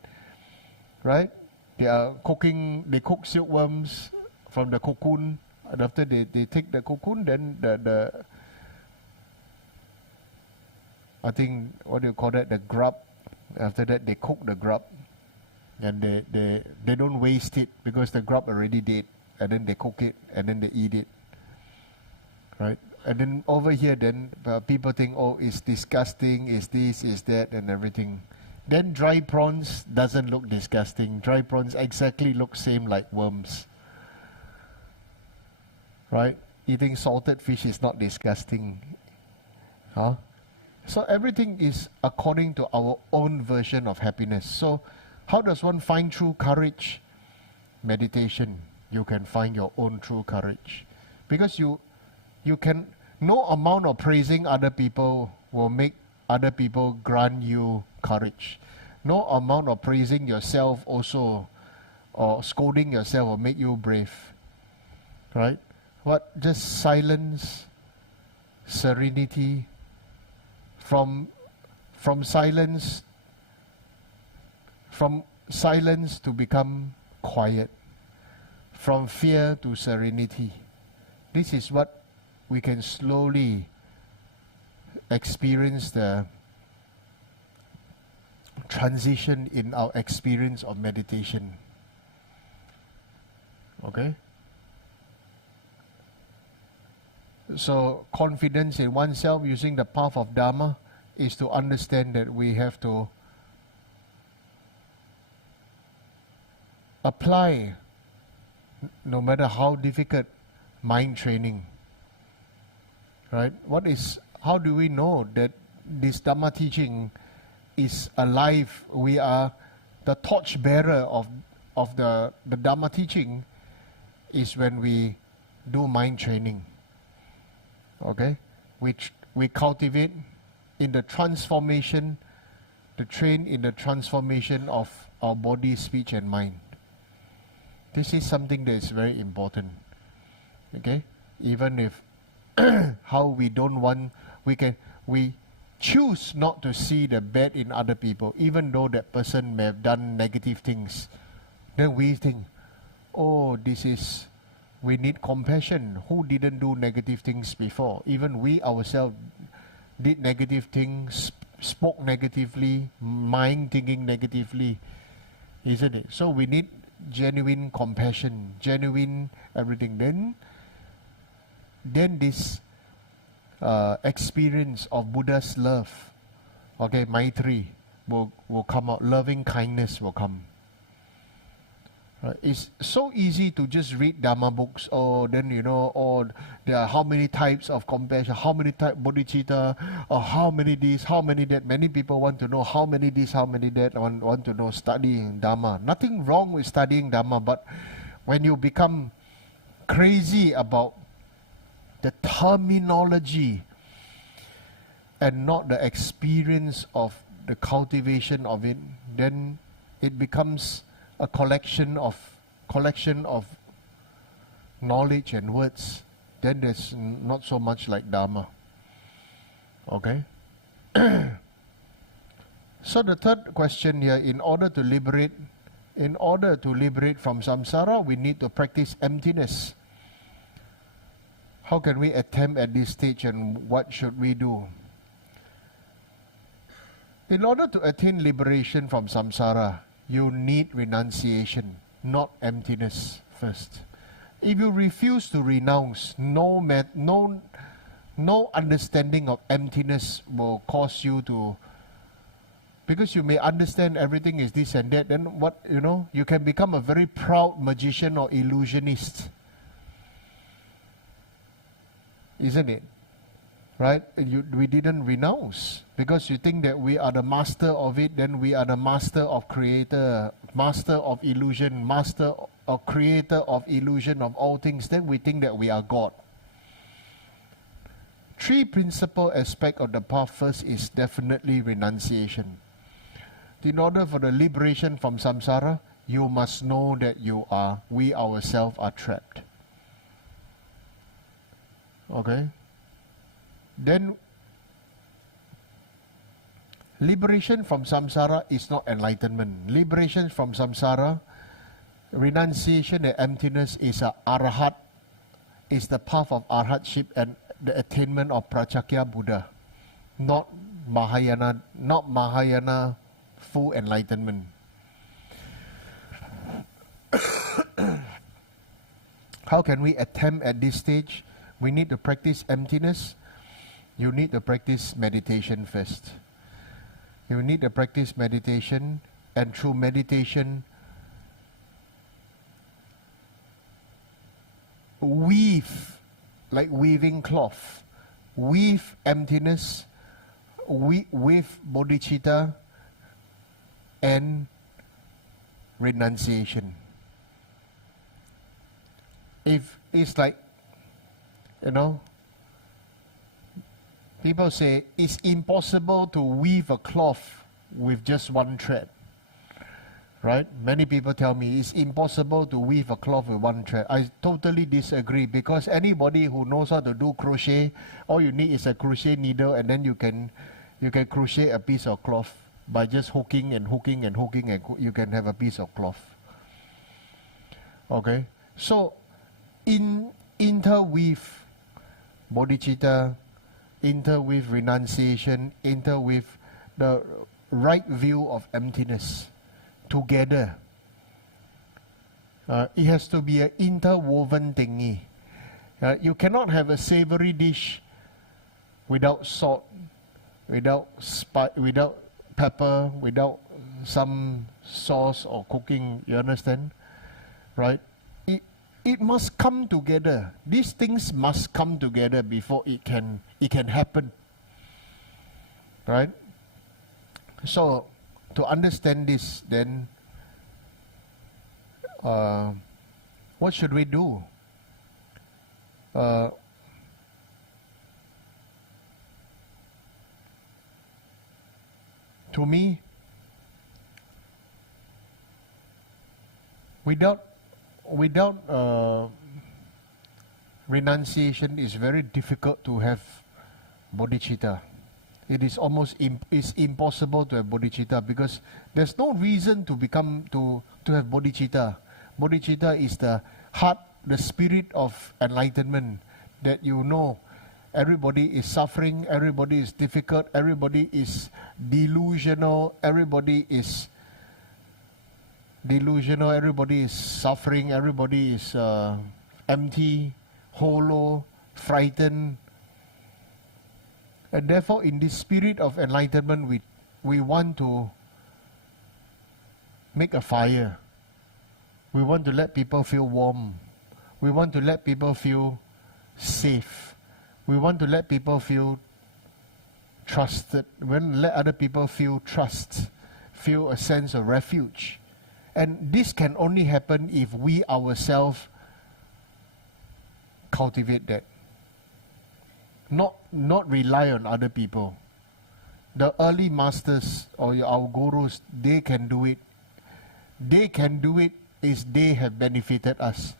Right? They are cooking. They cook silkworms from the cocoon. And after they take the cocoon, then the I think what do you call that? The grub. After that, they cook the grub, and they don't waste it because the grub already dead. And then they cook it, and then they eat it, right? And then over here, then people think, oh, it's disgusting, it's this, it's that, and everything. Then dry prawns doesn't look disgusting. Dry prawns exactly look same like worms, right? Eating salted fish is not disgusting, huh? So everything is according to our own version of happiness. So how does one find true courage? Meditation. You can find your own true courage. Because you can, no amount of praising other people will make other people grant you courage. No amount of praising yourself also or scolding yourself will make you brave. Right? What? Just silence, serenity, from silence to become quiet. From fear to serenity. This is what we can slowly experience the transition in our experience of meditation. Okay? So confidence in oneself using the path of Dharma is to understand that we have to apply, no matter how difficult, mind training. Right? How do we know that this Dhamma teaching is alive? We are the torch bearer of the Dhamma teaching is when we do mind training. Okay? We cultivate in the transformation, to train in the transformation of our body, speech and mind. This is something that is very important. Okay? Even if how we don't want, we choose not to see the bad in other people, even though that person may have done negative things. Then we think, oh, we need compassion. Who didn't do negative things before? Even we ourselves did negative things, spoke negatively, mind thinking negatively, isn't it? So we need genuine compassion, genuine everything. Then this experience of Buddha's love, okay, Maitri, will come out. Loving kindness will come. It's so easy to just read Dharma books, or then or there are how many types of compassion, how many types bodhicitta, or how many this, how many that. Many people want to know how many this, how many that. Want to know studying Dharma. Nothing wrong with studying Dharma, but when you become crazy about the terminology and not the experience of the cultivation of it, then it becomes a collection of knowledge and words. Then there's not so much like Dharma. Okay? So the third question here, in order to liberate from samsara, we need to practice emptiness. How can we attempt at this stage, and what should we do? In order to attain liberation from samsara, you need renunciation, not emptiness first. If you refuse to renounce, no understanding of emptiness will cause you to, because you may understand everything is this and that, then you can become a very proud magician or illusionist. Isn't it? Right? We didn't renounce because you think that we are the master of it, then we are the master of creator, master of illusion, master or creator of illusion of all things, then we think that we are God. Three principal aspects of the path. First is definitely renunciation. In order for the liberation from samsara, you must know that we ourselves are trapped. Okay? Then, liberation from samsara is not enlightenment. Liberation from samsara, renunciation and emptiness is arahat, is the path of arhatship and the attainment of Pratyekya Buddha, not Mahayana full enlightenment. How can we attempt at this stage? We need to practice emptiness. You need to practice meditation first. You need to practice meditation, and through meditation, weave, like weaving cloth, weave emptiness, weave bodhicitta, and renunciation. If it's like, people say it's impossible to weave a cloth with just one thread. Right? Many people tell me it's impossible to weave a cloth with one thread. I totally disagree, because anybody who knows how to do crochet, all you need is a crochet needle, and then you can crochet a piece of cloth by just hooking and hooking and hooking, and you can have a piece of cloth. Okay? So, interweave bodhicitta, interweave renunciation, interweave the right view of emptiness together. It has to be an interwoven thingy. You cannot have a savory dish without salt, without pepper, without some sauce or cooking. You understand? Right? It must come together. These things must come together before it can happen. Right? So, to understand this, then, what should we do? To without renunciation, it's very difficult to have bodhicitta. It is almost it's impossible to have bodhicitta because there's no reason to have bodhicitta. Bodhicitta is the heart, the spirit of enlightenment, that you know everybody is suffering, everybody is difficult, everybody is delusional, everybody is suffering, everybody is empty, hollow, frightened. And therefore, in this spirit of enlightenment, we want to make a fire. We want to let people feel warm. We want to let people feel safe. We want to let people feel trusted. We want to let other people feel trust, feel a sense of refuge. And this can only happen if we ourselves cultivate that. Not rely on other people. The early masters or our gurus, they can do it. They can do it is they have benefited us.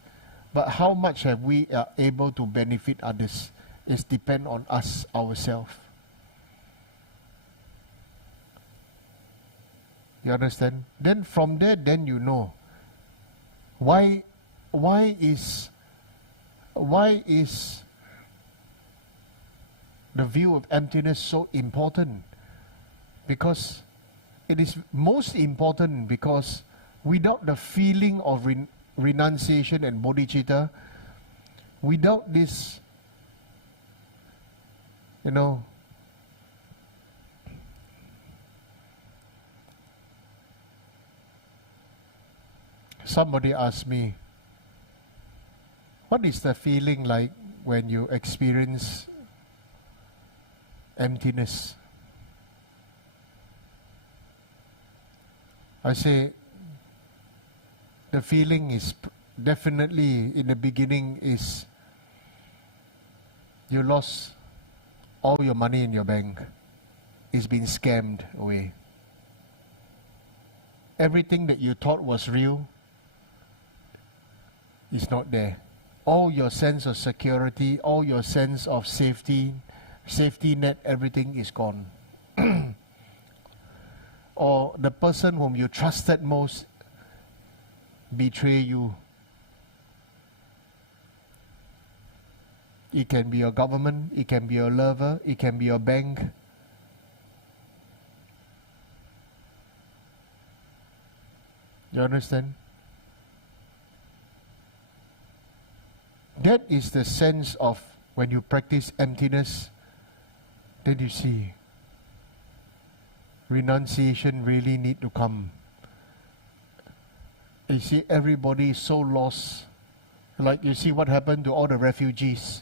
But how much have we able to benefit others is depend on us ourselves. You understand? Then from there, then you know why is the view of emptiness so important? Because it is most important because without the feeling of renunciation and bodhicitta, without this, somebody asked me, what is the feeling like when you experience emptiness? I say, the feeling is definitely in the beginning is you lost all your money in your bank. It's been scammed away. Everything that you thought was real is not there. All your sense of security, all your sense of safety net, everything is gone. Or the person whom you trusted most betray you. It can be your government, it can be your lover, it can be your bank. You understand? That is the sense of when you practice emptiness, then you see renunciation really need to come. You see everybody is so lost. Like you see what happened to all the refugees.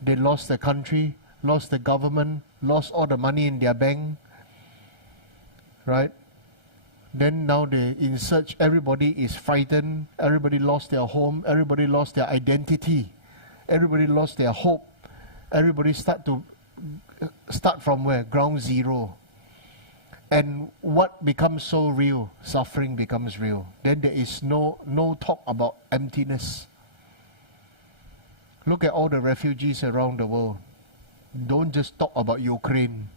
They lost the country, lost the government, lost all the money in their bank. Right? Then now they in search, everybody is frightened, everybody lost their home, everybody lost their identity, everybody lost their hope, everybody start from where? Ground zero. And what becomes so real? Suffering becomes real. Then there is no talk about emptiness. Look at all the refugees around the world. Don't just talk about Ukraine.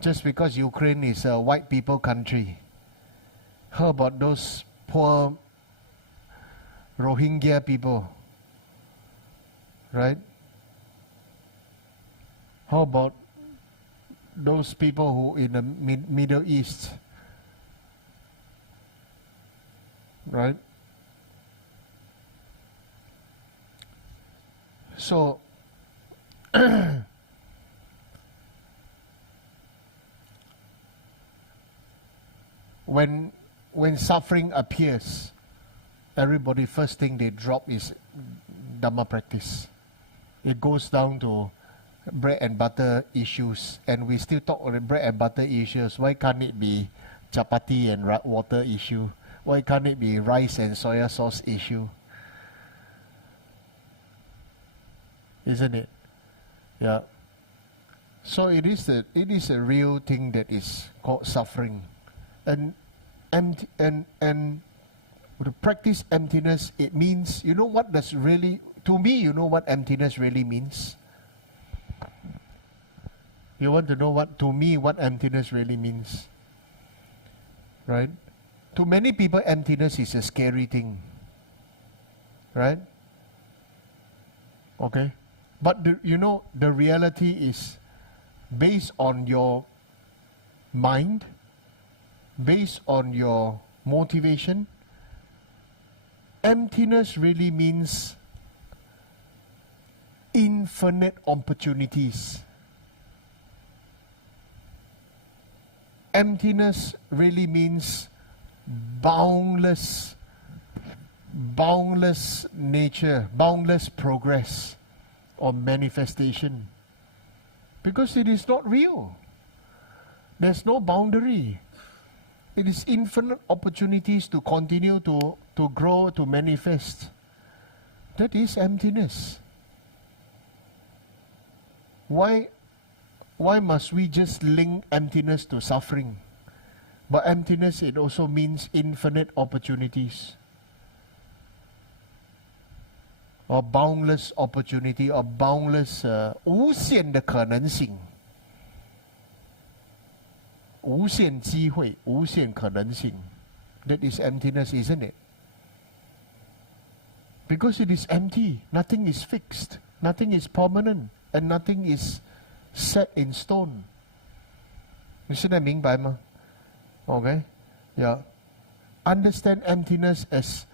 Just because Ukraine is a white people country. How about those poor Rohingya people? Right? How about those people who in the Middle East? Right? So, when suffering appears, everybody first thing they drop is Dharma practice. It goes down to bread and butter issues, and we still talk on the bread and butter issues. Why can't it be chapati and water issue? Why can't it be rice and soya sauce issue? Isn't it? Yeah. So it is a real thing that is called suffering. And To practice emptiness, it means, you know what does really, to me, you know what emptiness really means? You want to know what, to me, what emptiness really means? Right? To many people, emptiness is a scary thing. Right? Okay? But the reality is, based on your mind, based on your motivation, emptiness really means infinite opportunities. Emptiness really means boundless nature, boundless progress or manifestation. Because it is not real. There's no boundary. It is infinite opportunities to continue to grow, to manifest. That is emptiness. Why must we just link emptiness to suffering? But emptiness, it also means infinite opportunities. Or boundless opportunity, or boundless 无限的可能性。无限机会，无限可能性。That is emptiness, isn't it? Because it is empty, nothing is fixed, nothing is permanent, and nothing is set in stone. 你现在明白吗？ Okay? Yeah. Understand emptiness as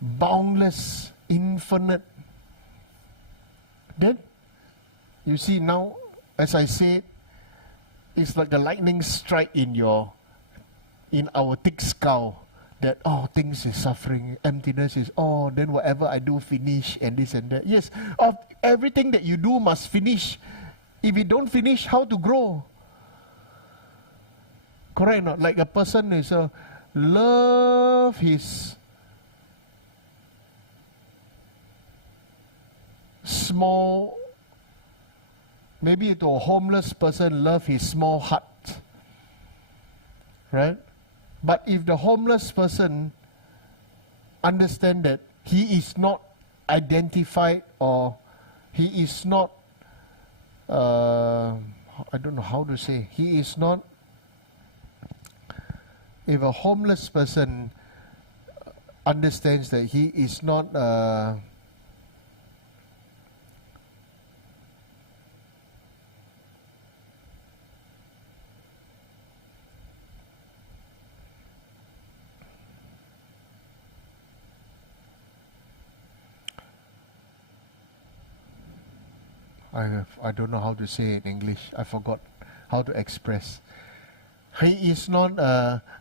boundless, infinite. Then, you see now, as I said, it's like a lightning strike in our thick skull. That, things is suffering, emptiness is, then whatever I do finish, and this and that. Yes, everything that you do must finish. If you don't finish, how to grow? Correct or not? Like a person is love his small, maybe to a homeless person, love his small hut. Right? But if the homeless person understand that he is not identified, or he is not, I don't know how to say, he is not, if a homeless person understands that he is not, I don't know how to say it in English. I forgot how to express. He is not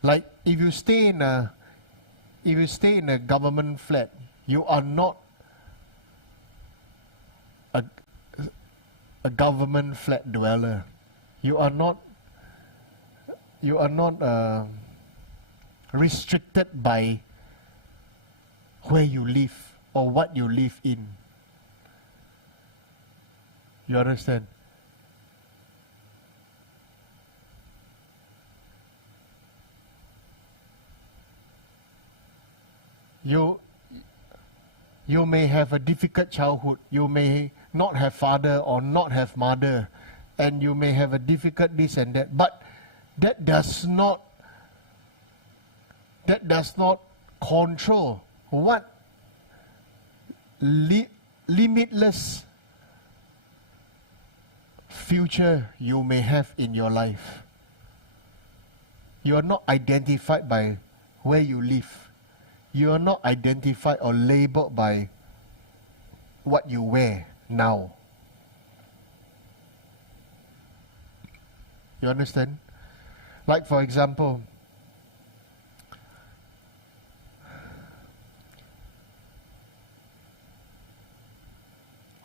like if you stay in a government flat, you are not a government flat dweller. You are not restricted by where you live or what you live in. You understand? You may have a difficult childhood. You may not have father or not have mother, and you may have a difficult this and that. But that does not control what limitless future you may have in your life. You are not identified by where you live. You are not identified or labeled by what you wear now. You understand? Like for example,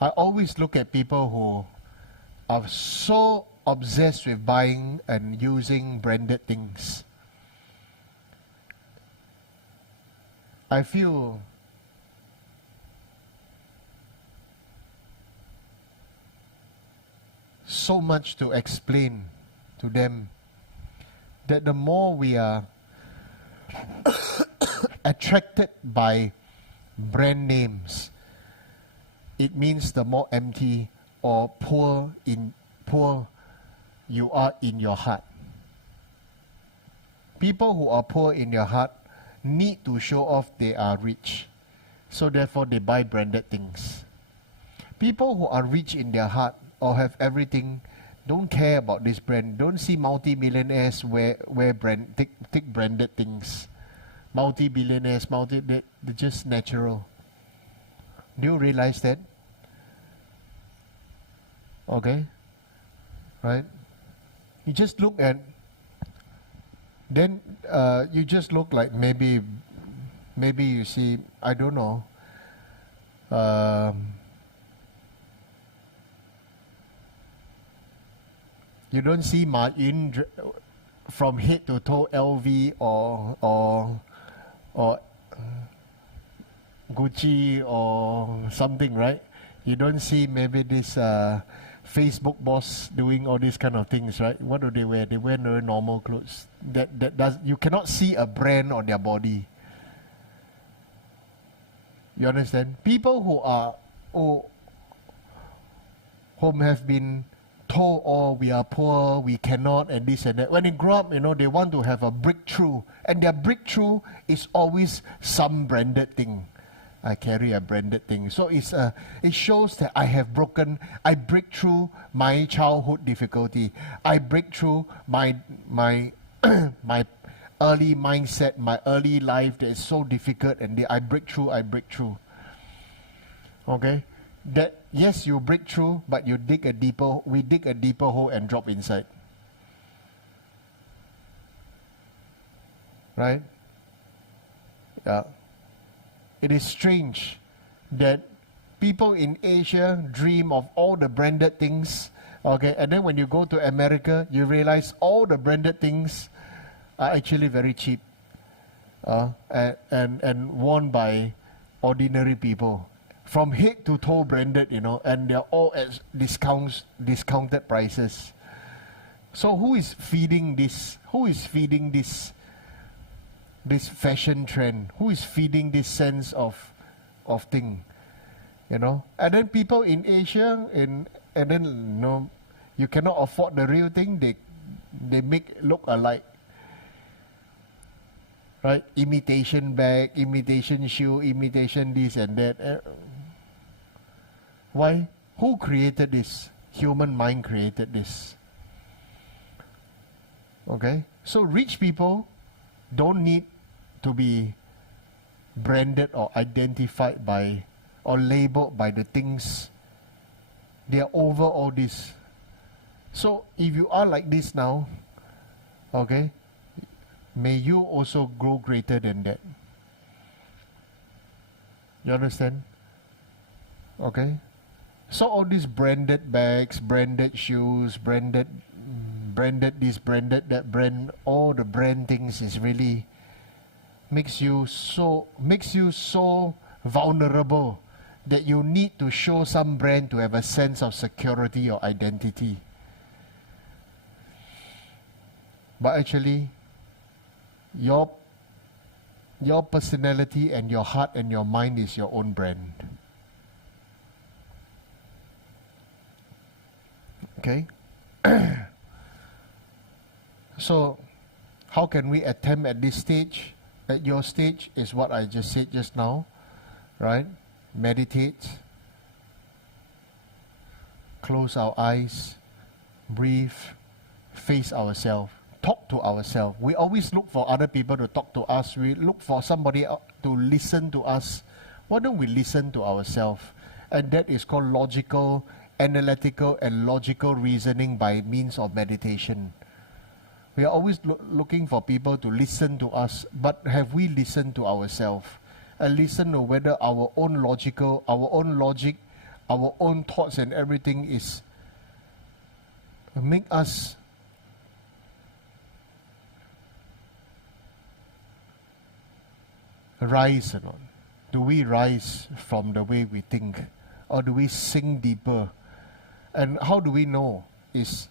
I always look at people who are so obsessed with buying and using branded things. I feel so much to explain to them that the more we are attracted by brand names, it means the more empty or poor you are in your heart. People who are poor in your heart need to show off they are rich. So therefore they buy branded things. People who are rich in their heart or have everything don't care about this brand. Don't see multi-millionaires wear take branded things. Multi-billionaires, they're just natural. Do you realize that? Okay? Right? You just look at, then you just look like maybe you see, I don't know, you don't see Ma Yun from head to toe LV or Gucci or something, right? You don't see maybe this Facebook boss doing all these kind of things, right? What do they wear? They wear no normal clothes. That does, you cannot see a brand on their body. You understand? People whom have been told, oh, we are poor, we cannot, and this and that. When they grow up, they want to have a breakthrough. And their breakthrough is always some branded thing. I carry a branded thing. So it shows that I break through my childhood difficulty. I break through my my early mindset, my early life that is so difficult, and I break through. Okay? That yes, you break through, but we dig a deeper hole and drop inside. Right? Yeah. It is strange that people in Asia dream of all the branded things, okay, and then when you go to America, you realize all the branded things are actually very cheap, and worn by ordinary people, from head to toe branded, and they're all at discounted prices. So who is feeding this? Who is feeding this fashion trend? Who is feeding this sense of thing? And then people in Asia, and then you cannot afford the real thing. They make look alike, right? Imitation bag, imitation shoe, imitation this and that. Why? Who created this? Human mind created this. Okay, so rich people don't need to be branded or identified by or labeled by the things. They are over all this. So if you are like this now, okay, may you also grow greater than that. You understand? Okay? So all these branded bags, branded shoes, branded this, branded that, brand, all the brand things is really makes you so vulnerable that you need to show some brand to have a sense of security or identity. But actually, your personality and your heart and your mind is your own brand. Okay? So, how can we attempt at this stage? At your stage is what I just said just now, right? Meditate, close our eyes, breathe, face ourselves, talk to ourselves. We always look for other people to talk to us. We look for somebody to listen to us. Why don't we listen to ourselves? And that is called logical, analytical, and logical reasoning by means of meditation. We are always looking for people to listen to us, but have we listened to ourselves? And listen to whether our own logic, our own thoughts and everything is make us rise or not? Do we rise from the way we think, or do we sink deeper? And how do we know? Is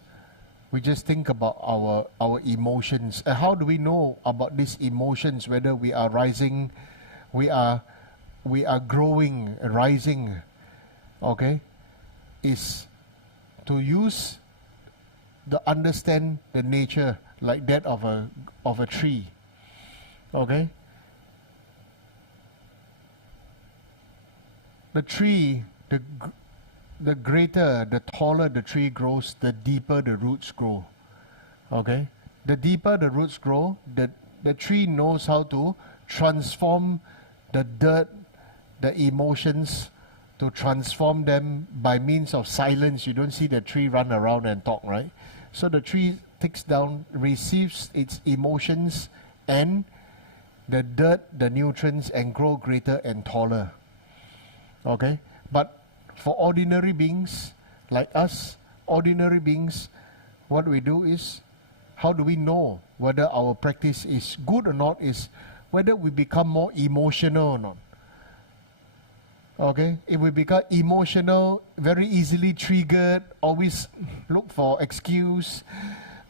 we just think about our emotions. And how do we know about these emotions, whether we are rising, we are growing, rising, okay? Is to use understand the nature like that of a tree, okay? The tree, the greater, the taller the tree grows, the deeper the roots grow. Okay? The deeper the roots grow, the tree knows how to transform the dirt, the emotions, to transform them by means of silence. You don't see the tree run around and talk, right? So the tree takes down, receives its emotions and the dirt, the nutrients, and grow greater and taller. Okay? But for ordinary beings like us, ordinary beings, what we do is, how do we know whether our practice is good or not, is whether we become more emotional or not. Okay? If we become emotional, very easily triggered, always look for excuse,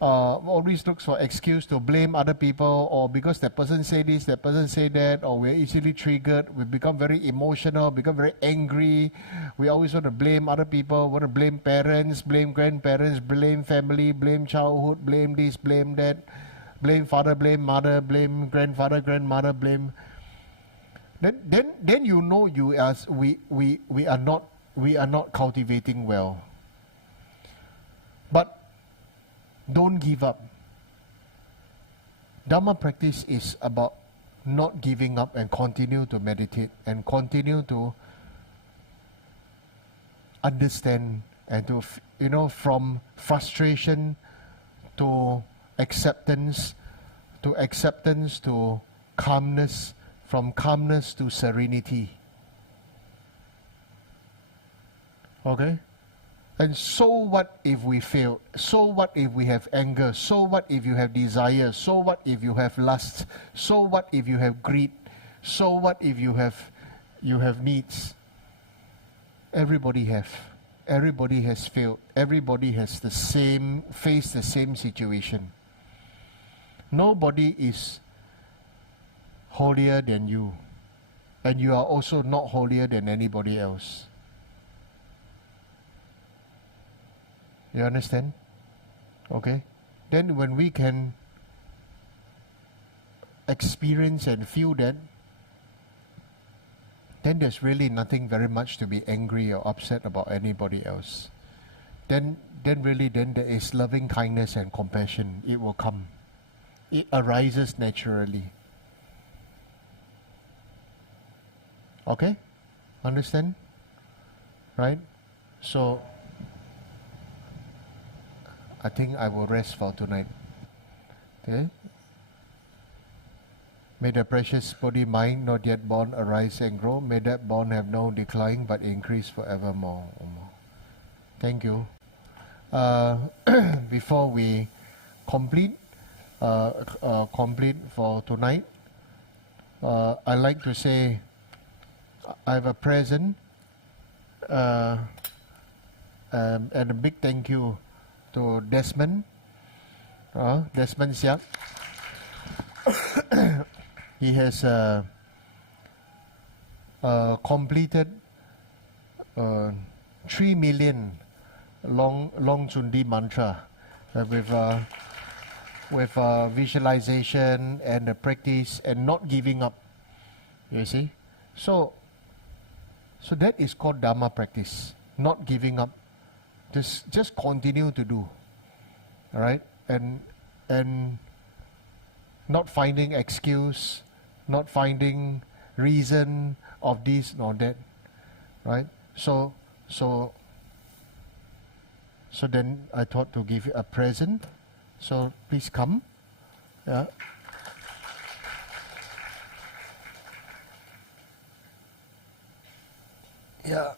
always looks for excuse to blame other people, or because that person say this, that person say that, or we're easily triggered, we become very emotional, become very angry, we always want to blame other people, want to blame parents, blame grandparents, blame family, blame childhood, blame this, blame that, blame father, blame mother, blame grandfather, grandmother, blame. Then you know we are not cultivating well. But don't give up. Dharma practice is about not giving up and continue to meditate and continue to understand and to, from frustration to acceptance to calmness, from calmness to serenity. Okay? And so what if we fail? So what if we have anger? So what if you have desire? So what if you have lust? So what if you have greed? So what if you have needs? Everybody has failed. Everybody has faced the same situation. Nobody is holier than you, and you are also not holier than anybody else. You understand? Okay? Then when we can experience and feel that, then there's really nothing very much to be angry or upset about anybody else. Then there is loving kindness and compassion. It will come. It arises naturally. Okay? Understand? Right? So I think I will rest for tonight. Okay? May the precious body mind not yet born arise and grow. May that born have no decline but increase forevermore. Thank you. Before we complete for tonight, I like to say I have a present and a big thank you to Desmond Siak. He has completed 3 million long Chundi mantra with visualization and the practice and not giving up. You see, so that is called Dharma practice. Not giving up. Just continue to do. All right, and not finding excuse, not finding reason of this nor that, right? So then I thought to give you a present. So please come. Yeah. Yeah.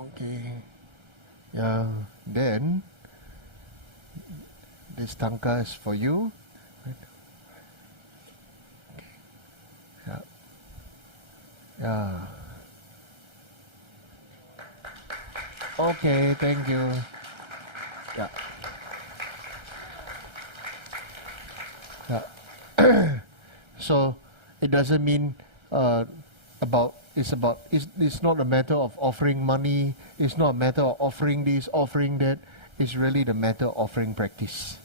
Okay. Yeah. Then this tanka is for you. Right. Okay. Yeah. Yeah. Okay, thank you. Yeah. Yeah. So it doesn't mean it's not a matter of offering money, it's not a matter of offering this, offering that, it's really the matter of offering practice.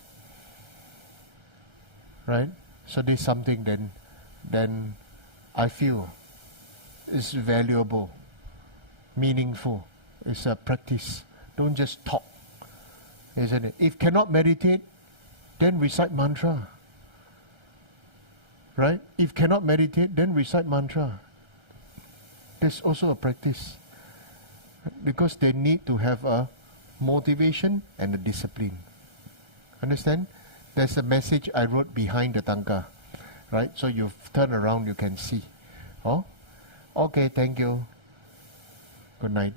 Right? So this is something then I feel is valuable, meaningful. It's a practice. Don't just talk, isn't it? If cannot meditate, then recite mantra. Right? If cannot meditate, then recite mantra. There's also a practice. Because they need to have a motivation and a discipline. Understand? There's a message I wrote behind the tanka. Right? So you turn around, you can see. Oh? Okay, thank you. Good night.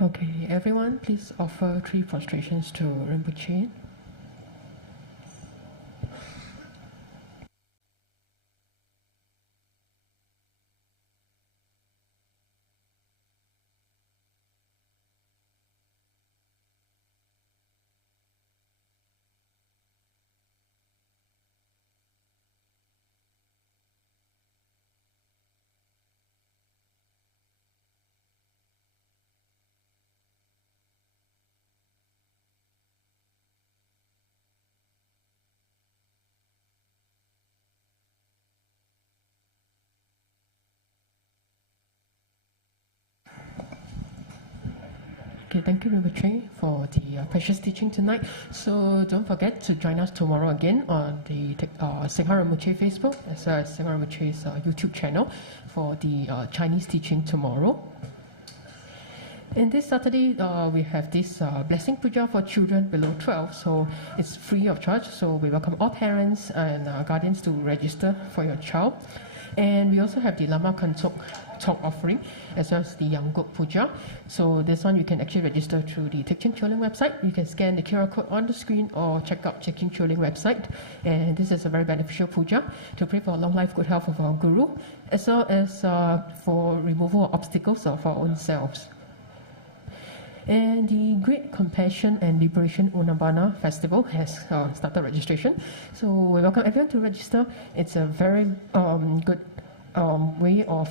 Okay, everyone, please offer 3 prostrations to Rinpoche. Okay, thank you, Rinpoche, for the precious teaching tonight. So don't forget to join us tomorrow again on the Singha Rinpoche Facebook as well as Singha Rinpoche's YouTube channel for the Chinese teaching tomorrow. And this Saturday, we have this blessing puja for children below 12, so it's free of charge. So we welcome all parents and guardians to register for your child. And we also have the Lama Kantok talk offering as well as the Yanggok Puja. So this one you can actually register through the Tekchen Choling website. You can scan the QR code on the screen or check out Tekchen Choling website. And this is a very beneficial puja to pray for long life, good health of our Guru, as well as for removal of obstacles of our own selves. And the Great Compassion and Liberation Unabana Festival has started registration. So we welcome everyone to register. It's a very good way of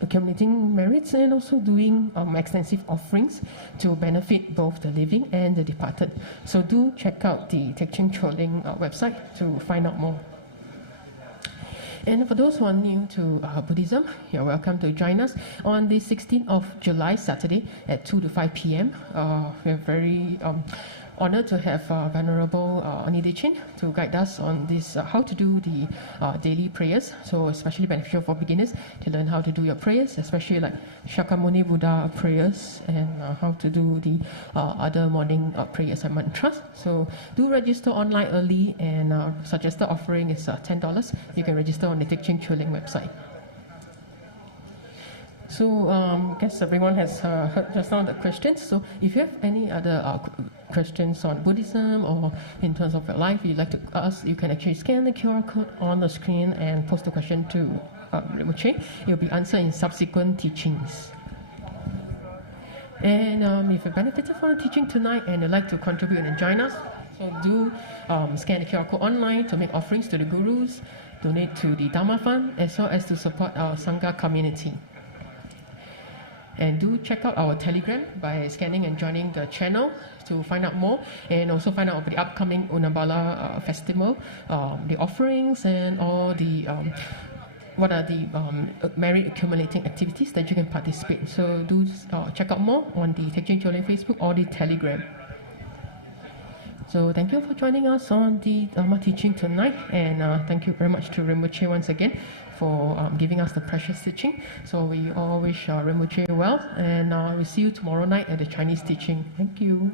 accumulating merits and also doing extensive offerings to benefit both the living and the departed. So do check out the Tekchen Choling website to find out more. And for those who are new to Buddhism, you're welcome to join us on the 16th of July, Saturday at 2 to 5 p.m. We're very honored to have Venerable Onidechin to guide us on this, how to do the daily prayers. So especially beneficial for beginners to learn how to do your prayers, especially like Shakyamuni Buddha prayers and how to do the other morning prayers and mantras. So do register online early, and suggested offering is $10. You can register on the Tekchen Choling website. So I guess everyone has heard just now the questions. So if you have any other questions on Buddhism or in terms of your life you'd like to ask, you can actually scan the QR code on the screen and post the question to Rinpoche. It will be answered in subsequent teachings. And if you benefited from the teaching tonight and you'd like to contribute and join us, so do scan the QR code online to make offerings to the Gurus, donate to the Dharma Fund, as well as to support our Sangha community. And do check out our Telegram by scanning and joining the channel to find out more, and also find out about the upcoming Unabala festival, the offerings, and all the what are the merit accumulating activities that you can participate. So do check out more on the Tekchen Choling Facebook or the Telegram. So thank you for joining us on the Dharma teaching tonight, and thank you very much to Rinpoche once again for giving us the precious teaching. So we all wish Rinpoche well, and we'll see you tomorrow night at the Chinese teaching. Thank you.